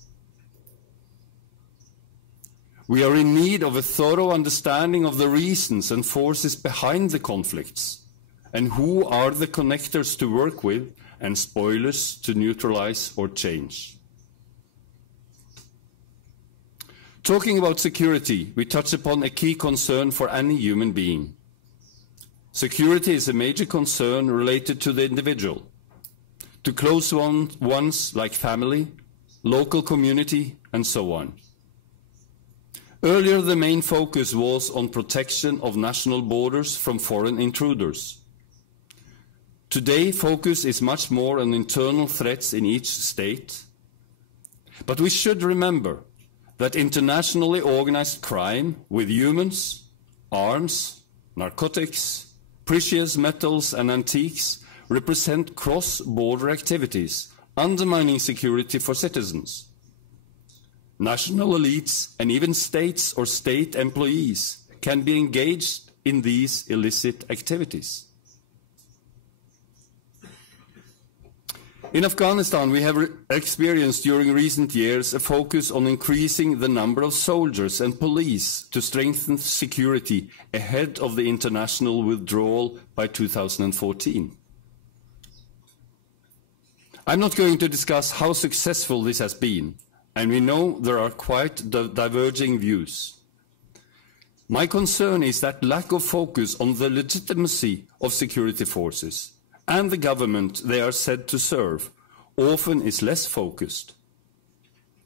We are in need of a thorough understanding of the reasons and forces behind the conflicts, and who are the connectors to work with and spoilers to neutralize or change. Talking about security, we touch upon a key concern for any human being. Security is a major concern related to the individual, to close ones like family, local community, and so on. Earlier, the main focus was on protection of national borders from foreign intruders. Today, focus is much more on internal threats in each state. But we should remember that internationally organized crime with humans, arms, narcotics, precious metals and antiques represent cross-border activities, undermining security for citizens. National elites and even states or state employees can be engaged in these illicit activities. In Afghanistan, we have experienced during recent years a focus on increasing the number of soldiers and police to strengthen security ahead of the international withdrawal by 2014. I'm not going to discuss how successful this has been, and we know there are quite diverging views. My concern is that lack of focus on the legitimacy of security forces and the government they are said to serve often is less focused,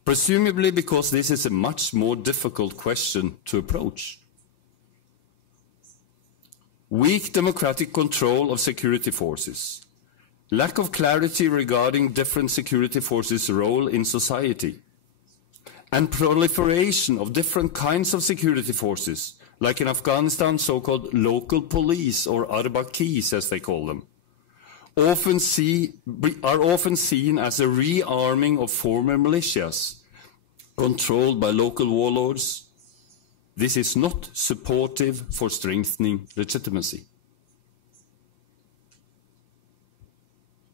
presumably because this is a much more difficult question to approach. Weak democratic control of security forces, lack of clarity regarding different security forces' role in society, and proliferation of different kinds of security forces, like in Afghanistan, so-called local police, or arbakis as they call them, are often seen as a rearming of former militias controlled by local warlords. This is not supportive for strengthening legitimacy.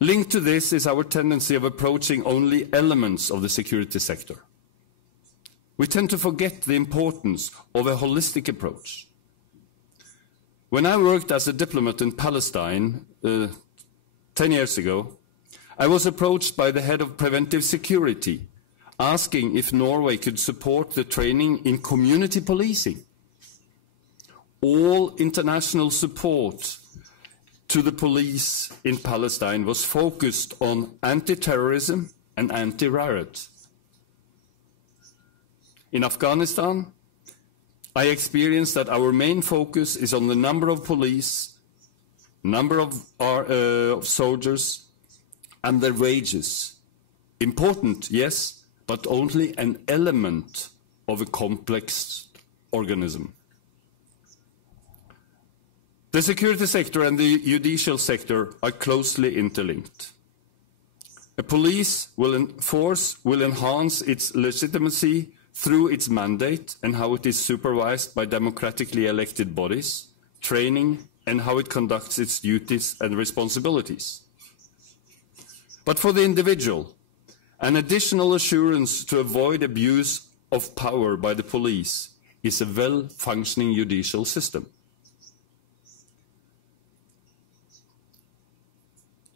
Linked to this is our tendency of approaching only elements of the security sector. We tend to forget the importance of a holistic approach. When I worked as a diplomat in Palestine 10 years ago, I was approached by the head of preventive security, asking if Norway could support the training in community policing. All international support to the police in Palestine was focused on anti-terrorism and anti-riot. In Afghanistan, I experienced that our main focus is on the number of police, number of soldiers, and their wages. Important, yes, but only an element of a complex organism. The security sector and the judicial sector are closely interlinked. A police force will enhance its legitimacy through its mandate and how it is supervised by democratically elected bodies, training, and how it conducts its duties and responsibilities. But for the individual, an additional assurance to avoid abuse of power by the police is a well-functioning judicial system.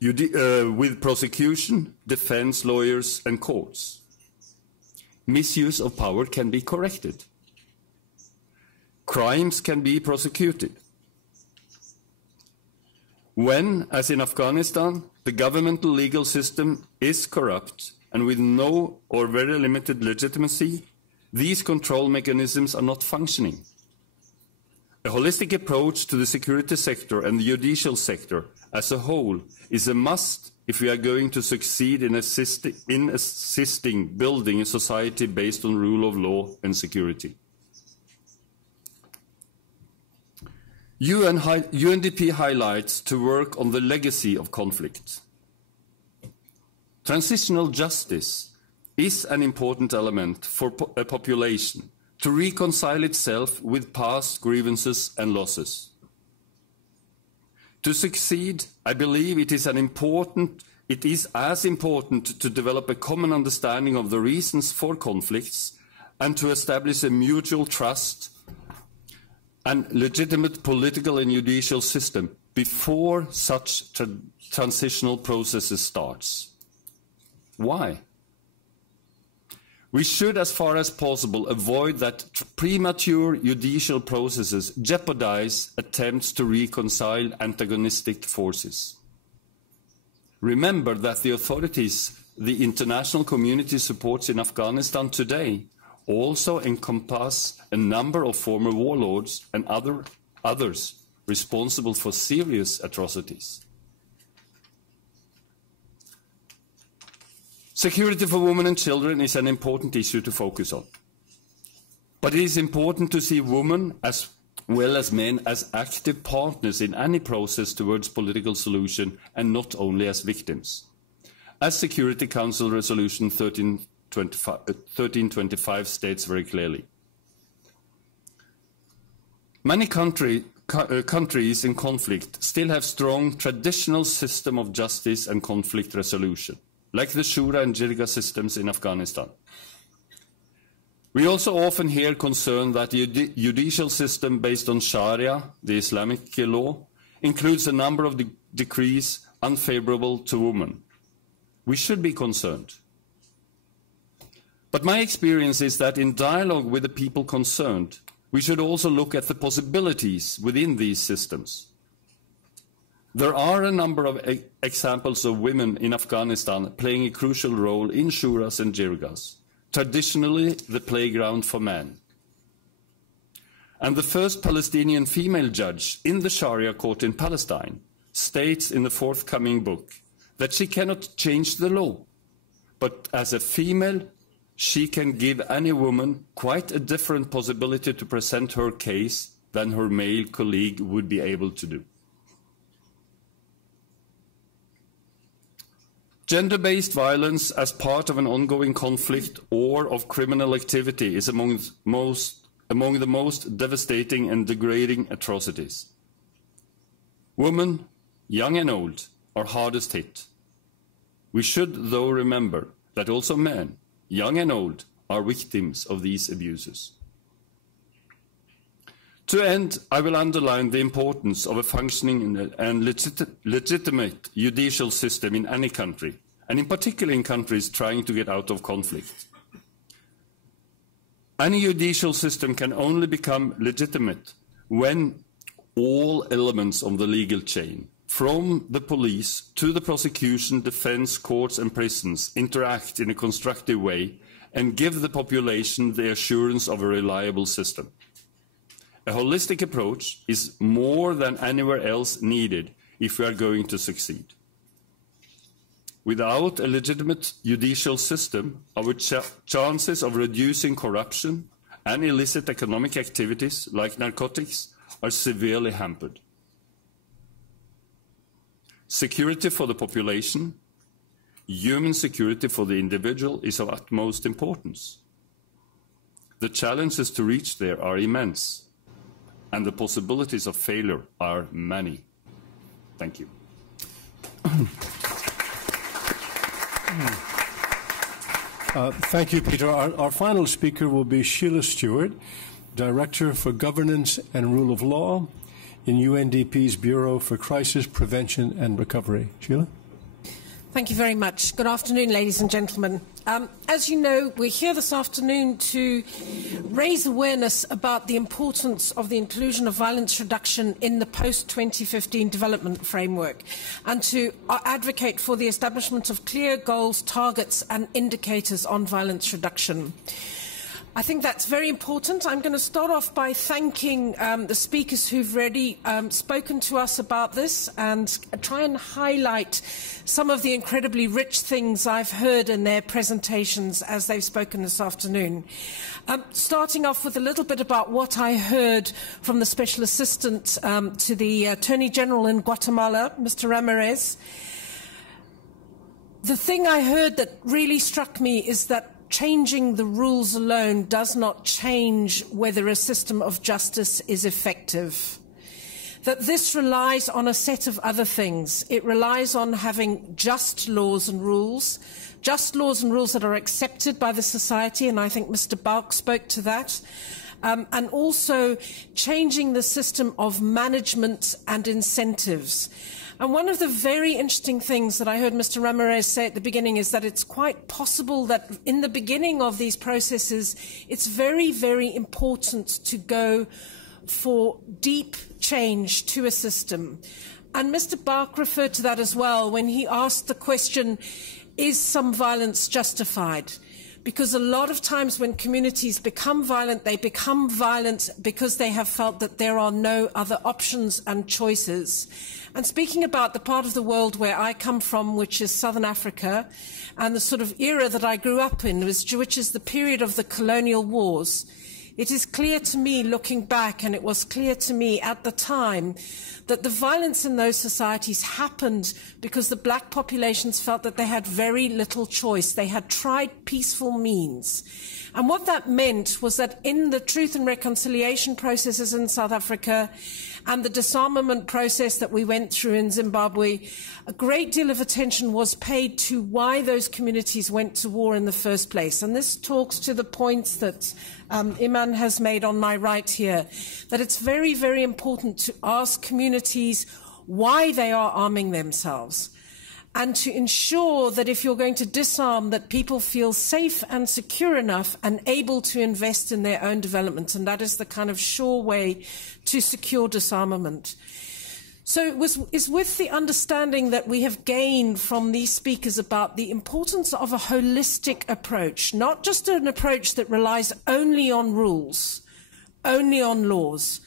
With prosecution, defense lawyers, and courts. Misuse of power can be corrected. Crimes can be prosecuted. When, as in Afghanistan, the governmental legal system is corrupt and with no or very limited legitimacy, these control mechanisms are not functioning. A holistic approach to the security sector and the judicial sector as a whole is a must if we are going to succeed in assisting building a society based on rule of law and security. UNDP highlights to work on the legacy of conflict. Transitional justice is an important element for a population to reconcile itself with past grievances and losses. To succeed, I believe it is as important to develop a common understanding of the reasons for conflicts and to establish a mutual trust and legitimate political and judicial system before such transitional processes starts. Why? We should, as far as possible, avoid that premature judicial processes jeopardize attempts to reconcile antagonistic forces. Remember that the authorities the international community supports in Afghanistan today also encompass a number of former warlords and others responsible for serious atrocities. Security for women and children is an important issue to focus on. But it is important to see women as well as men as active partners in any process towards political solution and not only as victims. As Security Council Resolution 1325 states very clearly. Many countries in conflict still have strong traditional system of justice and conflict resolution, like the Shura and Jirga systems in Afghanistan. We also often hear concern that the judicial system based on Sharia, the Islamic law, includes a number of decrees unfavorable to women. We should be concerned. But my experience is that in dialogue with the people concerned, we should also look at the possibilities within these systems. There are a number of examples of women in Afghanistan playing a crucial role in Shuras and Jirgas, traditionally the playground for men. And the first Palestinian female judge in the Sharia court in Palestine states in the forthcoming book that she cannot change the law, but as a female, she can give any woman quite a different possibility to present her case than her male colleague would be able to do. Gender-based violence as part of an ongoing conflict or of criminal activity is among the most devastating and degrading atrocities. Women, young and old, are hardest hit. We should, though, remember that also men, young and old, are victims of these abuses. To end, I will underline the importance of a functioning and legitimate judicial system in any country, and in particular in countries trying to get out of conflict. Any judicial system can only become legitimate when all elements of the legal chain, from the police to the prosecution, defense, courts and prisons, interact in a constructive way and give the population the assurance of a reliable system. A holistic approach is more than anywhere else needed if we are going to succeed. Without a legitimate judicial system, our chances of reducing corruption and illicit economic activities like narcotics are severely hampered. Security for the population, human security for the individual is of utmost importance. The challenges to reach there are immense, and the possibilities of failure are many. Thank you. Thank you, Peter. Our final speaker will be Sheelagh Stewart, Director for Governance and Rule of Law in UNDP's Bureau for Crisis Prevention and Recovery. Sheelagh? Thank you very much. Good afternoon, ladies and gentlemen. As you know, we're here this afternoon to raise awareness about the importance of the inclusion of violence reduction in the post-2015 development framework and to advocate for the establishment of clear goals, targets and indicators on violence reduction. I think that's very important. I'm going to start off by thanking the speakers who've already spoken to us about this and try and highlight some of the incredibly rich things I've heard in their presentations as they've spoken this afternoon. Starting off with a little bit about what I heard from the Special Assistant to the Attorney General in Guatemala, Mr. Ramirez. The thing I heard that really struck me is that changing the rules alone does not change whether a system of justice is effective. That this relies on a set of other things. It relies on having just laws and rules that are accepted by the society, and I think Mr. Bauck spoke to that, and also changing the system of management and incentives. And one of the very interesting things that I heard Mr. Ramirez say at the beginning is that it's quite possible that in the beginning of these processes, it's very, very important to go for deep change to a system. And Mr. Bauck referred to that as well when he asked the question, is some violence justified? Because a lot of times when communities become violent, they become violent because they have felt that there are no other options and choices. And speaking about the part of the world where I come from, which is Southern Africa, and the sort of era that I grew up in, which is the period of the colonial wars, it is clear to me, looking back, and it was clear to me at the time, that the violence in those societies happened because the black populations felt that they had very little choice. They had tried peaceful means. And what that meant was that in the truth and reconciliation processes in South Africa and the disarmament process that we went through in Zimbabwe, a great deal of attention was paid to why those communities went to war in the first place. And this talks to the points that Iman has made on my right here, that it's very, very important to ask communities why they are arming themselves, and to ensure that if you're going to disarm, that people feel safe and secure enough and able to invest in their own development. And that is the kind of sure way to secure disarmament. So it is with the understanding that we have gained from these speakers about the importance of a holistic approach, not just an approach that relies only on rules, only on laws,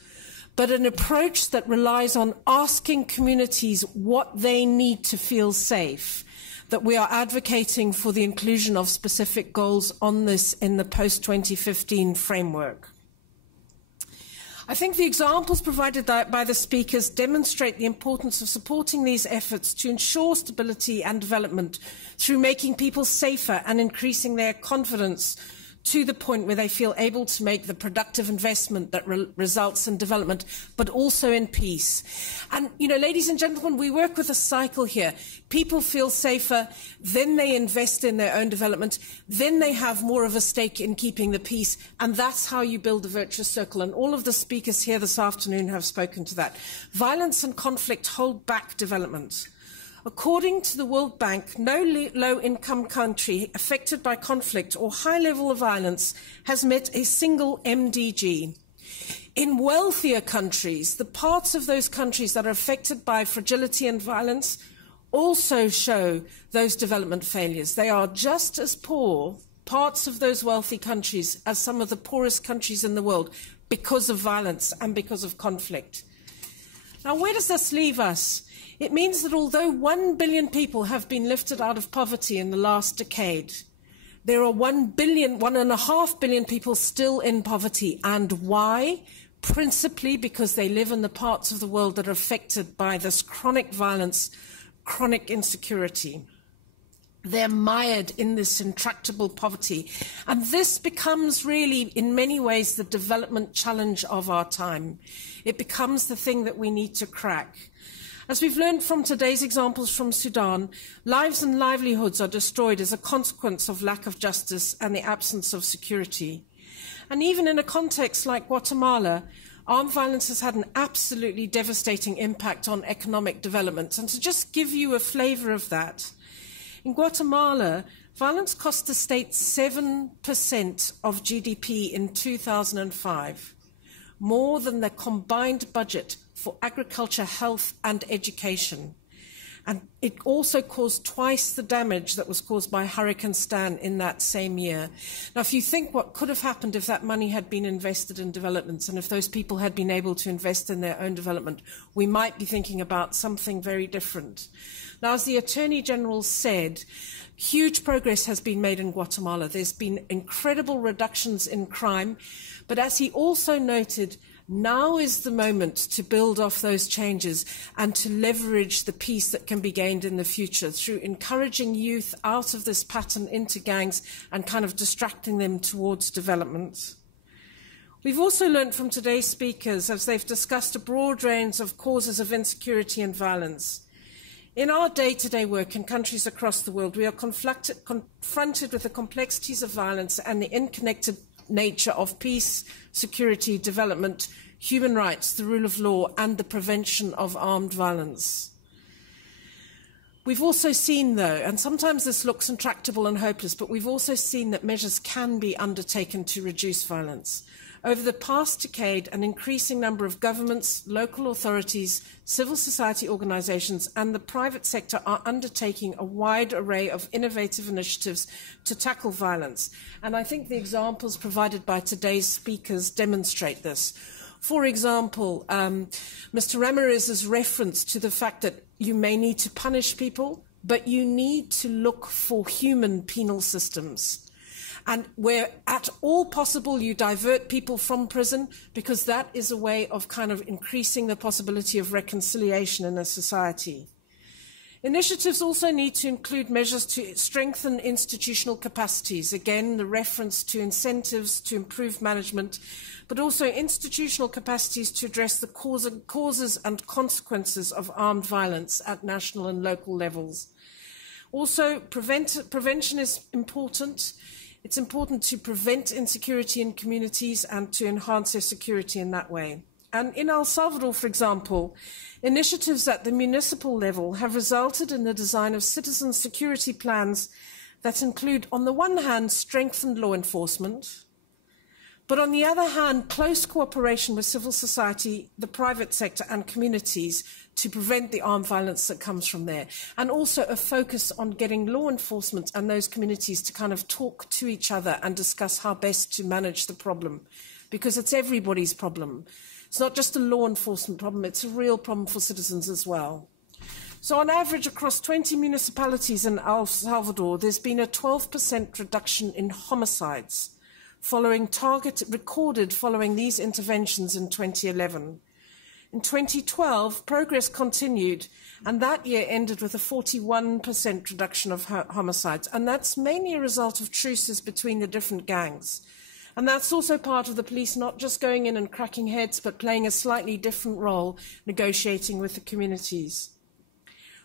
but an approach that relies on asking communities what they need to feel safe, that we are advocating for the inclusion of specific goals on this in the post-2015 framework. I think the examples provided by the speakers demonstrate the importance of supporting these efforts to ensure stability and development through making people safer and increasing their confidence to the point where they feel able to make the productive investment that results in development, but also in peace. And, you know, ladies and gentlemen, we work with a cycle here. People feel safer, then they invest in their own development, then they have more of a stake in keeping the peace, and that's how you build a virtuous circle. And all of the speakers here this afternoon have spoken to that. Violence and conflict hold back development. According to the World Bank, no low-income country affected by conflict or high level of violence has met a single MDG. In wealthier countries, the parts of those countries that are affected by fragility and violence also show those development failures. They are just as poor, parts of those wealthy countries, as some of the poorest countries in the world because of violence and because of conflict. Now, where does this leave us? It means that although 1 billion people have been lifted out of poverty in the last decade, there are 1.5 billion people still in poverty. And why? Principally because they live in the parts of the world that are affected by this chronic violence, chronic insecurity. They're mired in this intractable poverty. And this becomes really, in many ways, the development challenge of our time. It becomes the thing that we need to crack. As we've learned from today's examples from Sudan, lives and livelihoods are destroyed as a consequence of lack of justice and the absence of security. And even in a context like Guatemala, armed violence has had an absolutely devastating impact on economic development. And to just give you a flavor of that, in Guatemala, violence cost the state 7% of GDP in 2005, more than the combined budget for agriculture, health and education. And it also caused twice the damage that was caused by Hurricane Stan in that same year. Now, if you think what could have happened if that money had been invested in developments and if those people had been able to invest in their own development, we might be thinking about something very different. Now, as the Attorney General said, huge progress has been made in Guatemala. There's been incredible reductions in crime. But as he also noted, now is the moment to build off those changes and to leverage the peace that can be gained in the future through encouraging youth out of this pattern into gangs and kind of distracting them towards development. We've also learned from today's speakers, as they've discussed a broad range of causes of insecurity and violence. In our day-to-day work in countries across the world, we are confronted with the complexities of violence and the interconnected nature of peace, security, development, human rights, the rule of law, and the prevention of armed violence. We've also seen, though, and sometimes this looks intractable and hopeless, but we've also seen that measures can be undertaken to reduce violence. Over the past decade, an increasing number of governments, local authorities, civil society organizations, and the private sector are undertaking a wide array of innovative initiatives to tackle violence. And I think the examples provided by today's speakers demonstrate this. For example, Mr. Ramirez's reference to the fact that you may need to punish people, but you need to look for human penal systems. And where at all possible you divert people from prison, because that is a way of kind of increasing the possibility of reconciliation in a society. Initiatives also need to include measures to strengthen institutional capacities. Again, the reference to incentives to improve management, but also institutional capacities to address the causes and consequences of armed violence at national and local levels. Also, prevention is important. It's important to prevent insecurity in communities and to enhance their security in that way. And in El Salvador, for example, initiatives at the municipal level have resulted in the design of citizen security plans that include, on the one hand, strengthened law enforcement, but on the other hand, close cooperation with civil society, the private sector, and communities to prevent the armed violence that comes from there. And also a focus on getting law enforcement and those communities to kind of talk to each other and discuss how best to manage the problem, because it's everybody's problem. It's not just a law enforcement problem, it's a real problem for citizens as well. So on average, across 20 municipalities in El Salvador, there's been a 12% reduction in homicides recorded following these interventions in 2011. In 2012, progress continued, and that year ended with a 41% reduction of homicides, and that's mainly a result of truces between the different gangs. And that's also part of the police not just going in and cracking heads, but playing a slightly different role, negotiating with the communities.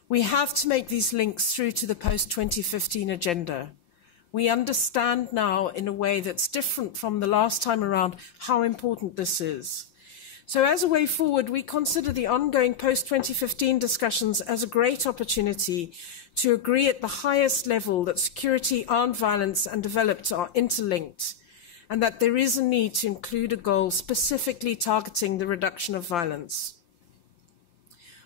We have to make these links through to the post-2015 agenda. We understand now, in a way that's different from the last time around, how important this is. So as a way forward, we consider the ongoing post-2015 discussions as a great opportunity to agree at the highest level that security, armed violence, and development are interlinked, and that there is a need to include a goal specifically targeting the reduction of violence.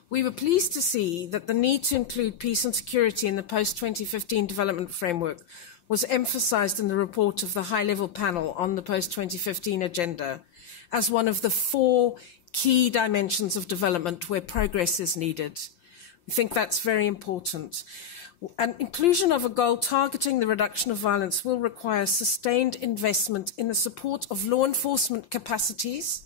We were pleased to see that the need to include peace and security in the post-2015 development framework was emphasized in the report of the high-level panel on the post-2015 agenda as one of the 4 key dimensions of development where progress is needed. We think that's very important. And inclusion of a goal targeting the reduction of violence will require sustained investment in the support of law enforcement capacities,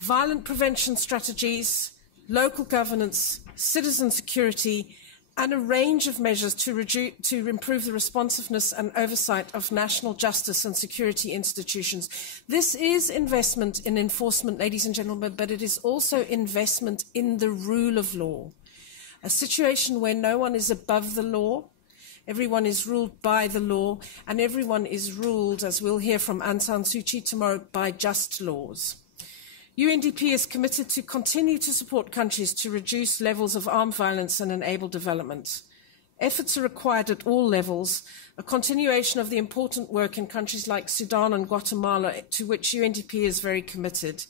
violent prevention strategies, local governance, citizen security, and a range of measures to improve the responsiveness and oversight of national justice and security institutions. This is investment in enforcement, ladies and gentlemen, but it is also investment in the rule of law. A situation where no one is above the law, everyone is ruled by the law, and everyone is ruled, as we'll hear from Aung San Suu Kyi tomorrow, by just laws. UNDP is committed to continue to support countries to reduce levels of armed violence and enable development. Efforts are required at all levels, a continuation of the important work in countries like Sudan and Guatemala, to which UNDP is very committed.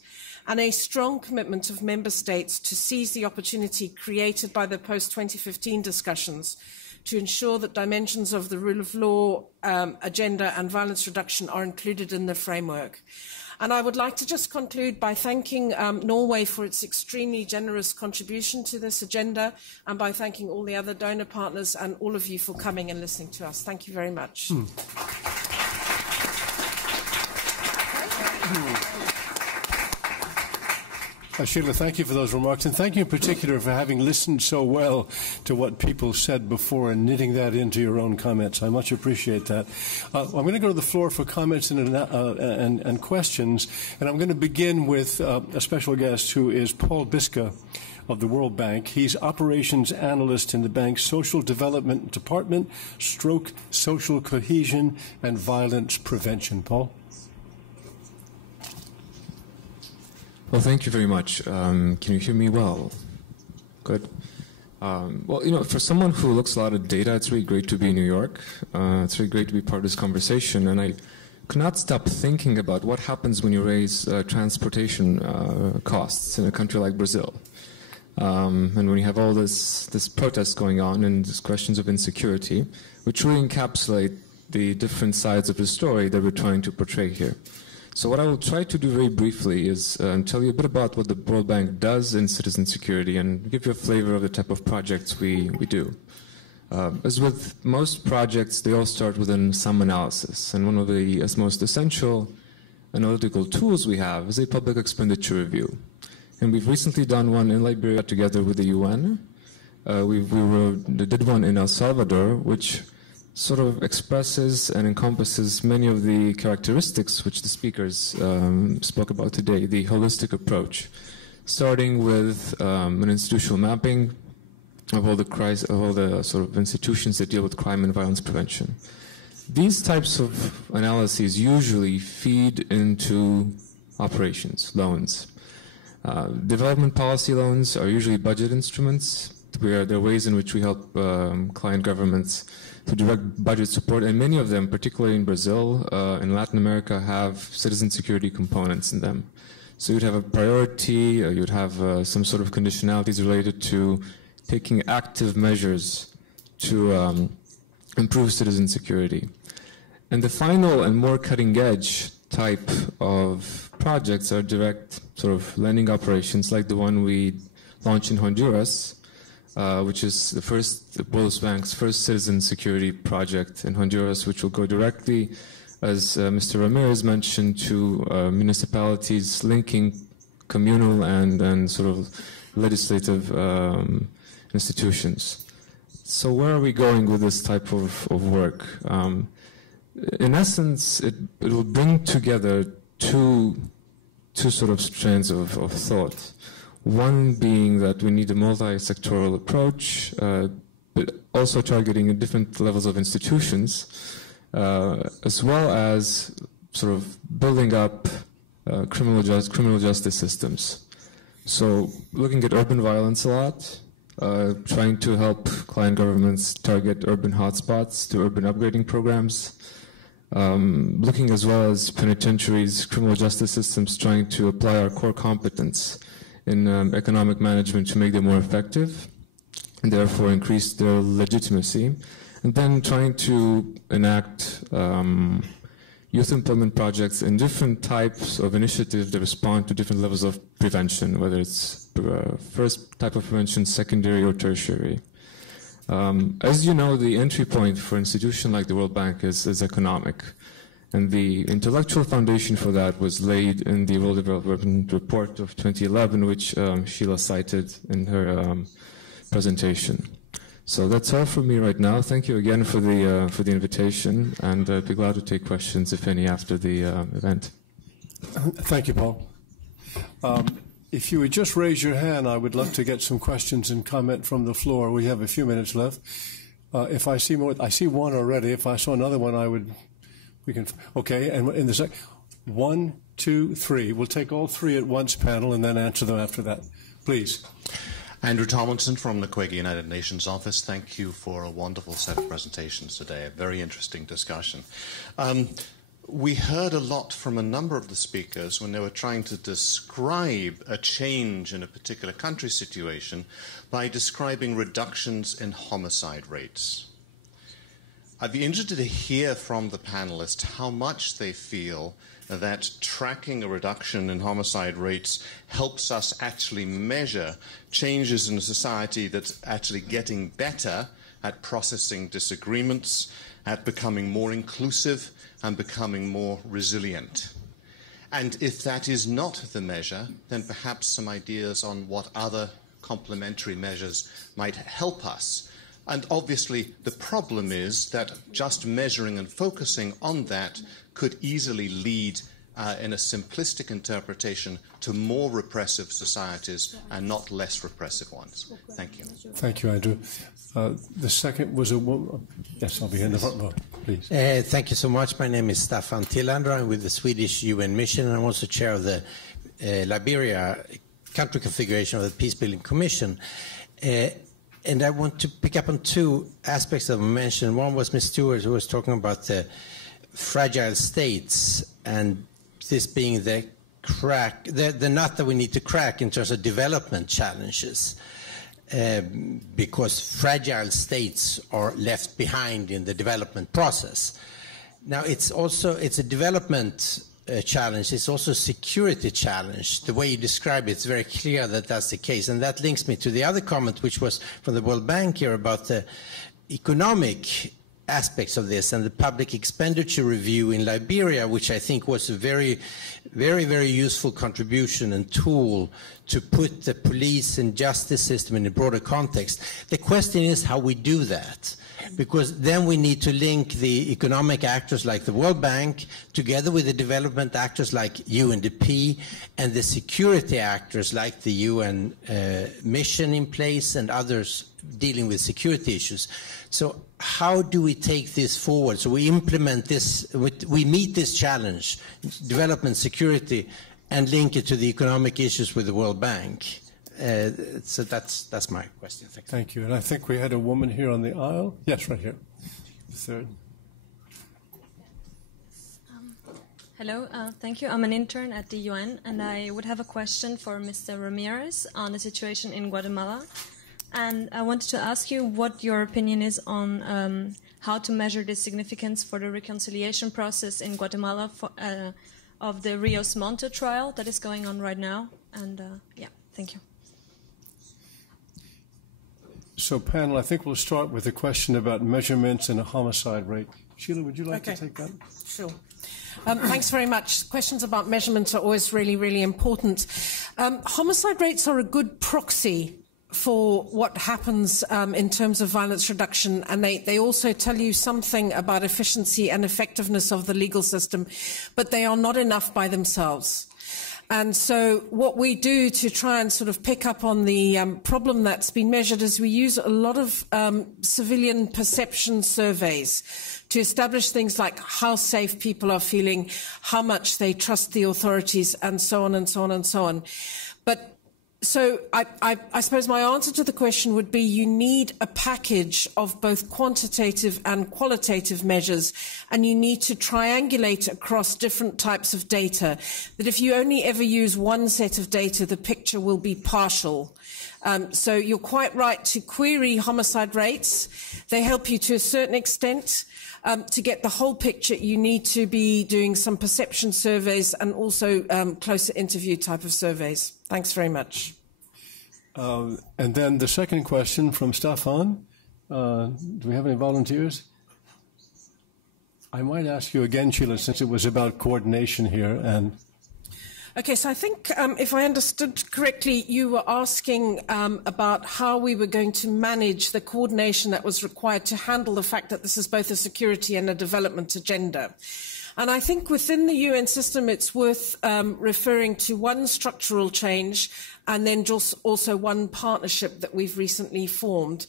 and a strong commitment of member states to seize the opportunity created by the post-2015 discussions to ensure that dimensions of the rule of law, agenda and violence reduction are included in the framework. And I would like to just conclude by thanking Norway for its extremely generous contribution to this agenda, and by thanking all the other donor partners and all of you for coming and listening to us. Thank you very much. Sheelagh, thank you for those remarks, and thank you in particular for having listened so well to what people said before and knitting that into your own comments. I much appreciate that. I'm going to go to the floor for comments and questions, and I'm going to begin with a special guest who is Paul Biska of the World Bank. He's operations analyst in the bank's Social Development Department, Social Cohesion and Violence Prevention. Paul? Well, thank you very much. Can you hear me well? Good. Well, you know, for someone who looks a lot at data, it's really great to be in New York. It's really great to be part of this conversation. And I could not stop thinking about what happens when you raise transportation costs in a country like Brazil. And when you have all this protest going on and these questions of insecurity, which really encapsulate the different sides of the story that we're trying to portray here. So what I will try to do very briefly is tell you a bit about what the World Bank does in citizen security and give you a flavor of the type of projects we do. As with most projects, they all start with some analysis. And one of the most essential analytical tools we have is a public expenditure review. And we've recently done one in Liberia together with the UN. We did one in El Salvador, which sort of expresses and encompasses many of the characteristics which the speakers spoke about today, the holistic approach, starting with an institutional mapping of all the sort of institutions that deal with crime and violence prevention. These types of analyses usually feed into operations, loans. Development policy loans are usually budget instruments. There are ways in which we help client governments to direct budget support, and many of them, particularly in Brazil, in Latin America, have citizen security components in them. So you'd have a priority, you'd have some sort of conditionalities related to taking active measures to improve citizen security. And the final and more cutting edge type of projects are direct sort of lending operations like the one we launched in Honduras, which is the World Bank's first citizen security project in Honduras, which will go directly, as Mr. Ramirez mentioned, to municipalities linking communal and sort of legislative institutions. So where are we going with this type of work? In essence, it will bring together two sort of strands of thought. One being that we need a multi-sectoral approach, but also targeting different levels of institutions, as well as sort of building up criminal justice systems. So looking at urban violence a lot, trying to help client governments target urban hotspots to urban upgrading programs, looking as well as penitentiaries, criminal justice systems, trying to apply our core competence in economic management to make them more effective and therefore increase their legitimacy, and then trying to enact youth employment projects in different types of initiatives that respond to different levels of prevention, whether it's first type of prevention, secondary or tertiary. As you know, the entry point for an institution like the World Bank is economic. And the intellectual foundation for that was laid in the World Development Report of 2011, which Sheelagh cited in her presentation. So that's all from me right now. Thank you again for the invitation, and I'd be glad to take questions, if any, after the event. Thank you, Paul. If you would just raise your hand, I would love to get some questions and comment from the floor. We have a few minutes left. If I see more, I see one already. If I saw another one, we can, okay, and in the second, 1, 2, 3. We'll take all three at once, panel, and then answer them after that. Please. Andrew Tomlinson from the Quagga United Nations Office. Thank you for a wonderful set of presentations today, a very interesting discussion. We heard a lot from a number of the speakers when they were trying to describe a change in a particular country situation by describing reductions in homicide rates. I'd be interested to hear from the panelists how much they feel that tracking a reduction in homicide rates helps us actually measure changes in a society that's actually getting better at processing disagreements, at becoming more inclusive and becoming more resilient. And if that is not the measure, then perhaps some ideas on what other complementary measures might help us. And obviously the problem is that just measuring and focusing on that could easily lead in a simplistic interpretation to more repressive societies and not less repressive ones. Thank you. Thank you, Andrew. The second was a woman. Yes, I'll be here in the front row, please. Thank you so much. My name is Staffan Tillander. I'm with the Swedish UN mission, and I'm also chair of the Liberia country configuration of the Peacebuilding Commission. And I want to pick up on two aspects that were mentioned. One was Ms. Stewart, who was talking about the fragile states and this being the nut that we need to crack in terms of development challenges, because fragile states are left behind in the development process. Now, it's a development challenge. It's also a security challenge. The way you describe it, it's very clear that that's the case. And that links me to the other comment, which was from the World Bank here about the economic aspects of this and the public expenditure review in Liberia, which I think was a very, very, very useful contribution and tool to put the police and justice system in a broader context. The question is how we do that, because then we need to link the economic actors like the World Bank together with the development actors like UNDP and the security actors like the UN mission in place and others dealing with security issues. So how do we take this forward? So we implement this, we meet this challenge, development, security, and link it to the economic issues with the World Bank. So that's my question. Thank you. And I think we had a woman here on the aisle. Yes, right here. The third. Hello, thank you. I'm an intern at the UN, and I would have a question for Mr. Ramirez on the situation in Guatemala. And I wanted to ask you what your opinion is on how to measure the significance for the reconciliation process in Guatemala of the Rios Monte trial that is going on right now. And yeah, thank you. So, panel, I think we'll start with a question about measurements and a homicide rate. Sheelagh, would you like to take that? Sure. Thanks very much. Questions about measurements are always really, really important. Homicide rates are a good proxy for what happens in terms of violence reduction, and they also tell you something about efficiency and effectiveness of the legal system, but they are not enough by themselves. And so what we do to try and sort of pick up on the problem that's been measured is we use a lot of civilian perception surveys to establish things like how safe people are feeling, how much they trust the authorities, and so on and so on and so on. But so I suppose my answer to the question would be you need a package of both quantitative and qualitative measures, and you need to triangulate across different types of data. That if you only ever use one set of data, the picture will be partial. So you're quite right to query homicide rates. They help you to a certain extent. To get the whole picture, you need to be doing some perception surveys and also closer interview type of surveys. Thanks very much. And then the second question from Staffan. Do we have any volunteers? I might ask you again, Sheelagh, since it was about coordination here. And okay, so I think if I understood correctly, you were asking about how we were going to manage the coordination that was required to handle the fact that this is both a security and a development agenda. And I think within the UN system, it's worth referring to one structural change and then just also one partnership that we've recently formed.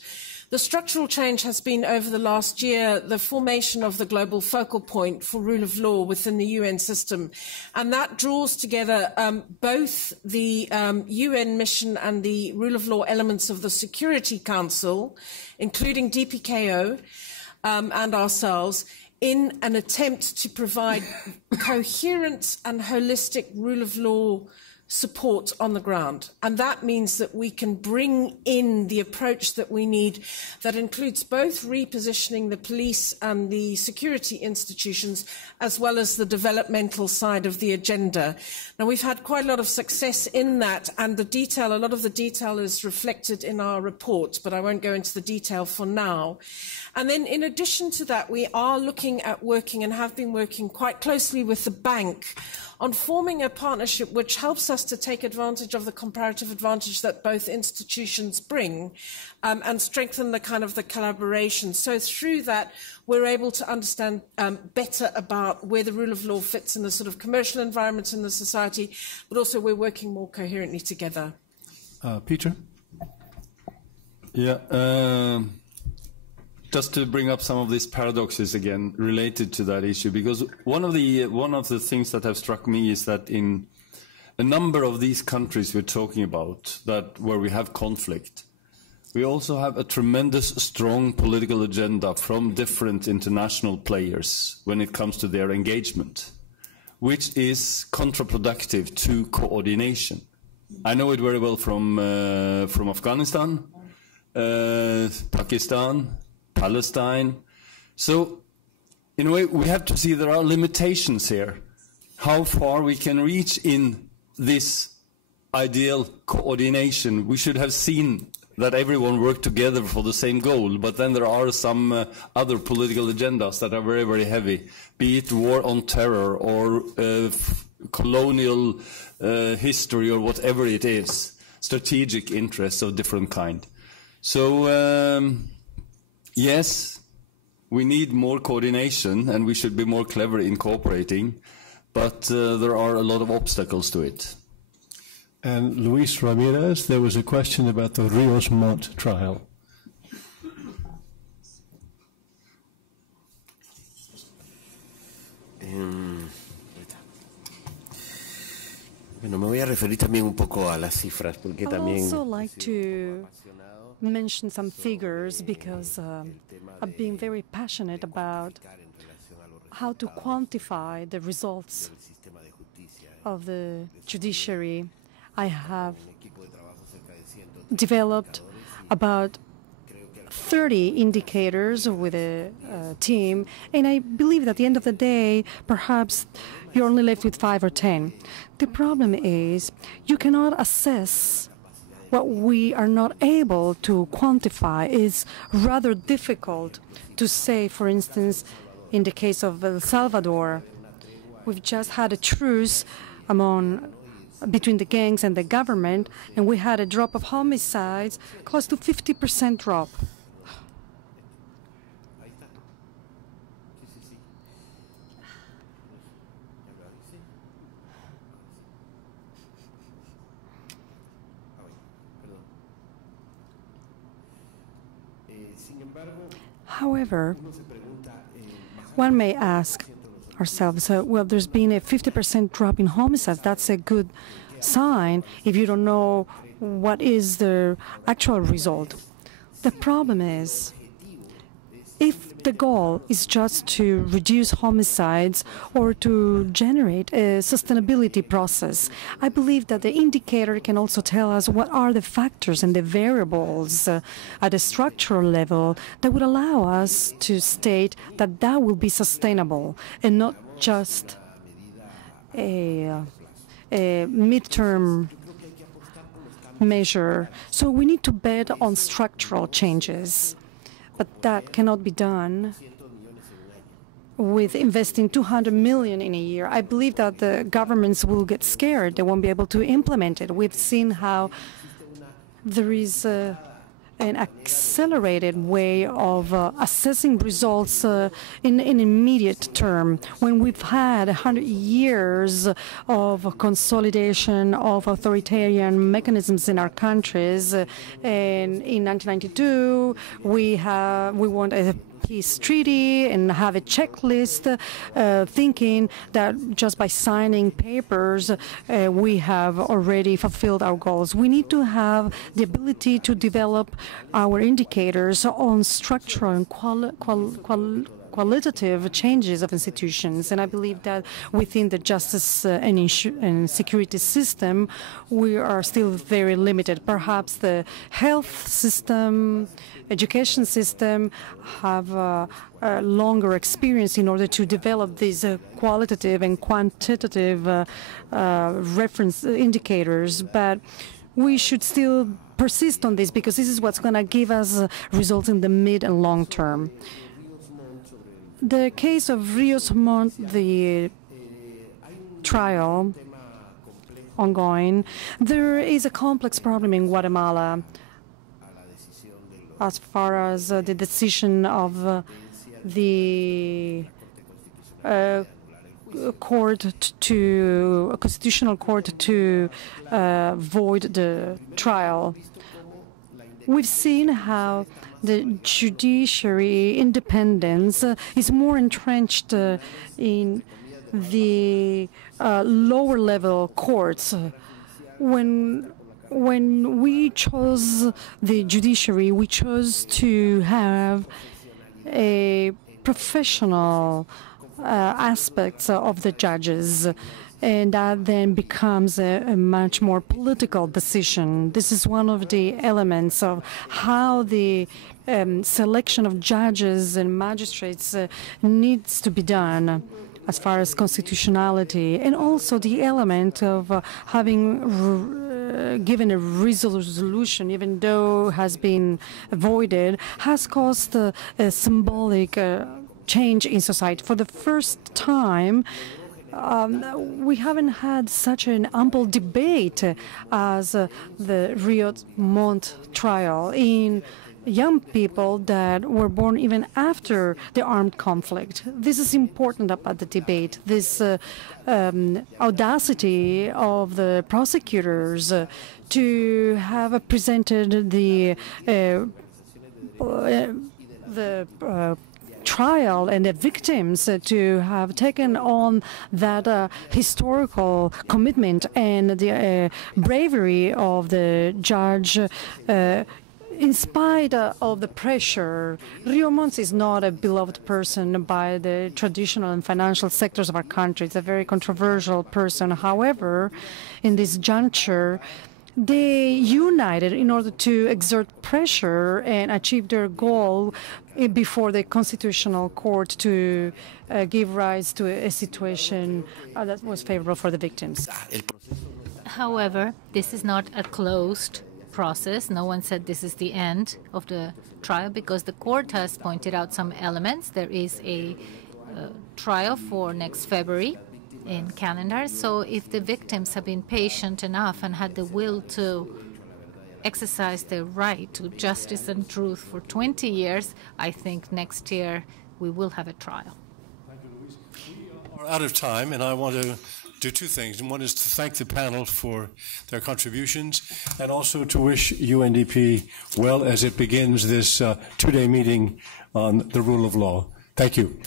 The structural change has been, over the last year, the formation of the global focal point for rule of law within the UN system. And that draws together both the UN mission and the rule of law elements of the Security Council, including DPKO and ourselves, in an attempt to provide coherent and holistic rule of law support on the ground. And that means that we can bring in the approach that we need that includes both repositioning the police and the security institutions as well as the developmental side of the agenda. Now, we've had quite a lot of success in that, and a lot of the detail is reflected in our report, but I won't go into the detail for now. And then in addition to that, we are looking at working and have been working quite closely with the bank on forming a partnership which helps us to take advantage of the comparative advantage that both institutions bring and strengthen the kind of the collaboration. So through that, we're able to understand better about where the rule of law fits in the sort of commercial environment in the society, but also we're working more coherently together. Peter? Yeah. Just to bring up some of these paradoxes again related to that issue, because one of the things that have struck me is that in a number of these countries we're talking about, where we have conflict, we also have a tremendous strong political agenda from different international players when it comes to their engagement, which is counterproductive to coordination. I know it very well from Afghanistan, Pakistan, Palestine. So, in a way, we have to see there are limitations here, how far we can reach in this ideal coordination. We should have seen that everyone worked together for the same goal, but then there are some other political agendas that are very, very heavy, be it war on terror or colonial history or whatever it is, strategic interests of different kind. So, yes, we need more coordination and we should be more clever in cooperating, but there are a lot of obstacles to it. And Luis Ramirez, there was a question about the Rios Montt trial. Bueno, me voy a referir también un poco a las cifras, porque también. I'd also like to mention some figures because I've been very passionate about how to quantify the results of the judiciary. I have developed about 30 indicators with a team, and I believe that at the end of the day, perhaps you're only left with 5 or 10. The problem is you cannot assess what we are not able to quantify. Is rather difficult to say. For instance, in the case of El Salvador, we've just had a truce between the gangs and the government, and we had a drop of homicides, close to 50% drop. However, one may ask ourselves, well, there's been a 50% drop in homicides. That's a good sign if you don't know what is the actual result. The problem is, if the goal is just to reduce homicides or to generate a sustainability process, I believe that the indicator can also tell us what are the factors and the variables at a structural level that would allow us to state that that will be sustainable and not just a midterm measure. So we need to bet on structural changes. But that cannot be done with investing 200 million in a year. I believe that the governments will get scared. They won't be able to implement it. We've seen how there is an accelerated way of assessing results in an immediate term. When we've had 100 years of consolidation of authoritarian mechanisms in our countries, and in 1992 we want a peace treaty and have a checklist, thinking that just by signing papers we have already fulfilled our goals. We need to have the ability to develop our indicators on structural and qualitative changes of institutions. And I believe that within the justice and security system, we are still very limited. Perhaps the health system, education system have a longer experience in order to develop these qualitative and quantitative reference indicators. But we should still persist on this, because this is what's going to give us results in the mid and long term. The case of Ríos Montt, the trial ongoing, there is a complex problem in Guatemala as far as the decision of the constitutional court to void the trial. We've seen how the judiciary independence is more entrenched in the lower level courts. When we chose the judiciary, we chose to have a professional aspects of the judges, and that then becomes a much more political decision. This is one of the elements of how the selection of judges and magistrates needs to be done as far as constitutionality, and also the element of having given a resolution, even though has been avoided, has caused a symbolic change in society. For the first time, we haven't had such an ample debate as the Ríos Montt trial in young people that were born even after the armed conflict. This is important about the debate, this audacity of the prosecutors to have presented the trial and the victims to have taken on that historical commitment and the bravery of the judge in spite of the pressure. Ríos Montt is not a beloved person by the traditional and financial sectors of our country. It's a very controversial person. However, in this juncture, they united in order to exert pressure and achieve their goal before the Constitutional Court to give rise to a situation that was favorable for the victims. However, this is not a closed process. No one said this is the end of the trial, because the court has pointed out some elements. There is a trial for next February in calendar. So if the victims have been patient enough and had the will to exercise their right to justice and truth for 20 years, I think next year we will have a trial. We are out of time, and I want to do two things. One is to thank the panel for their contributions, and also to wish UNDP well as it begins this two-day meeting on the rule of law. Thank you.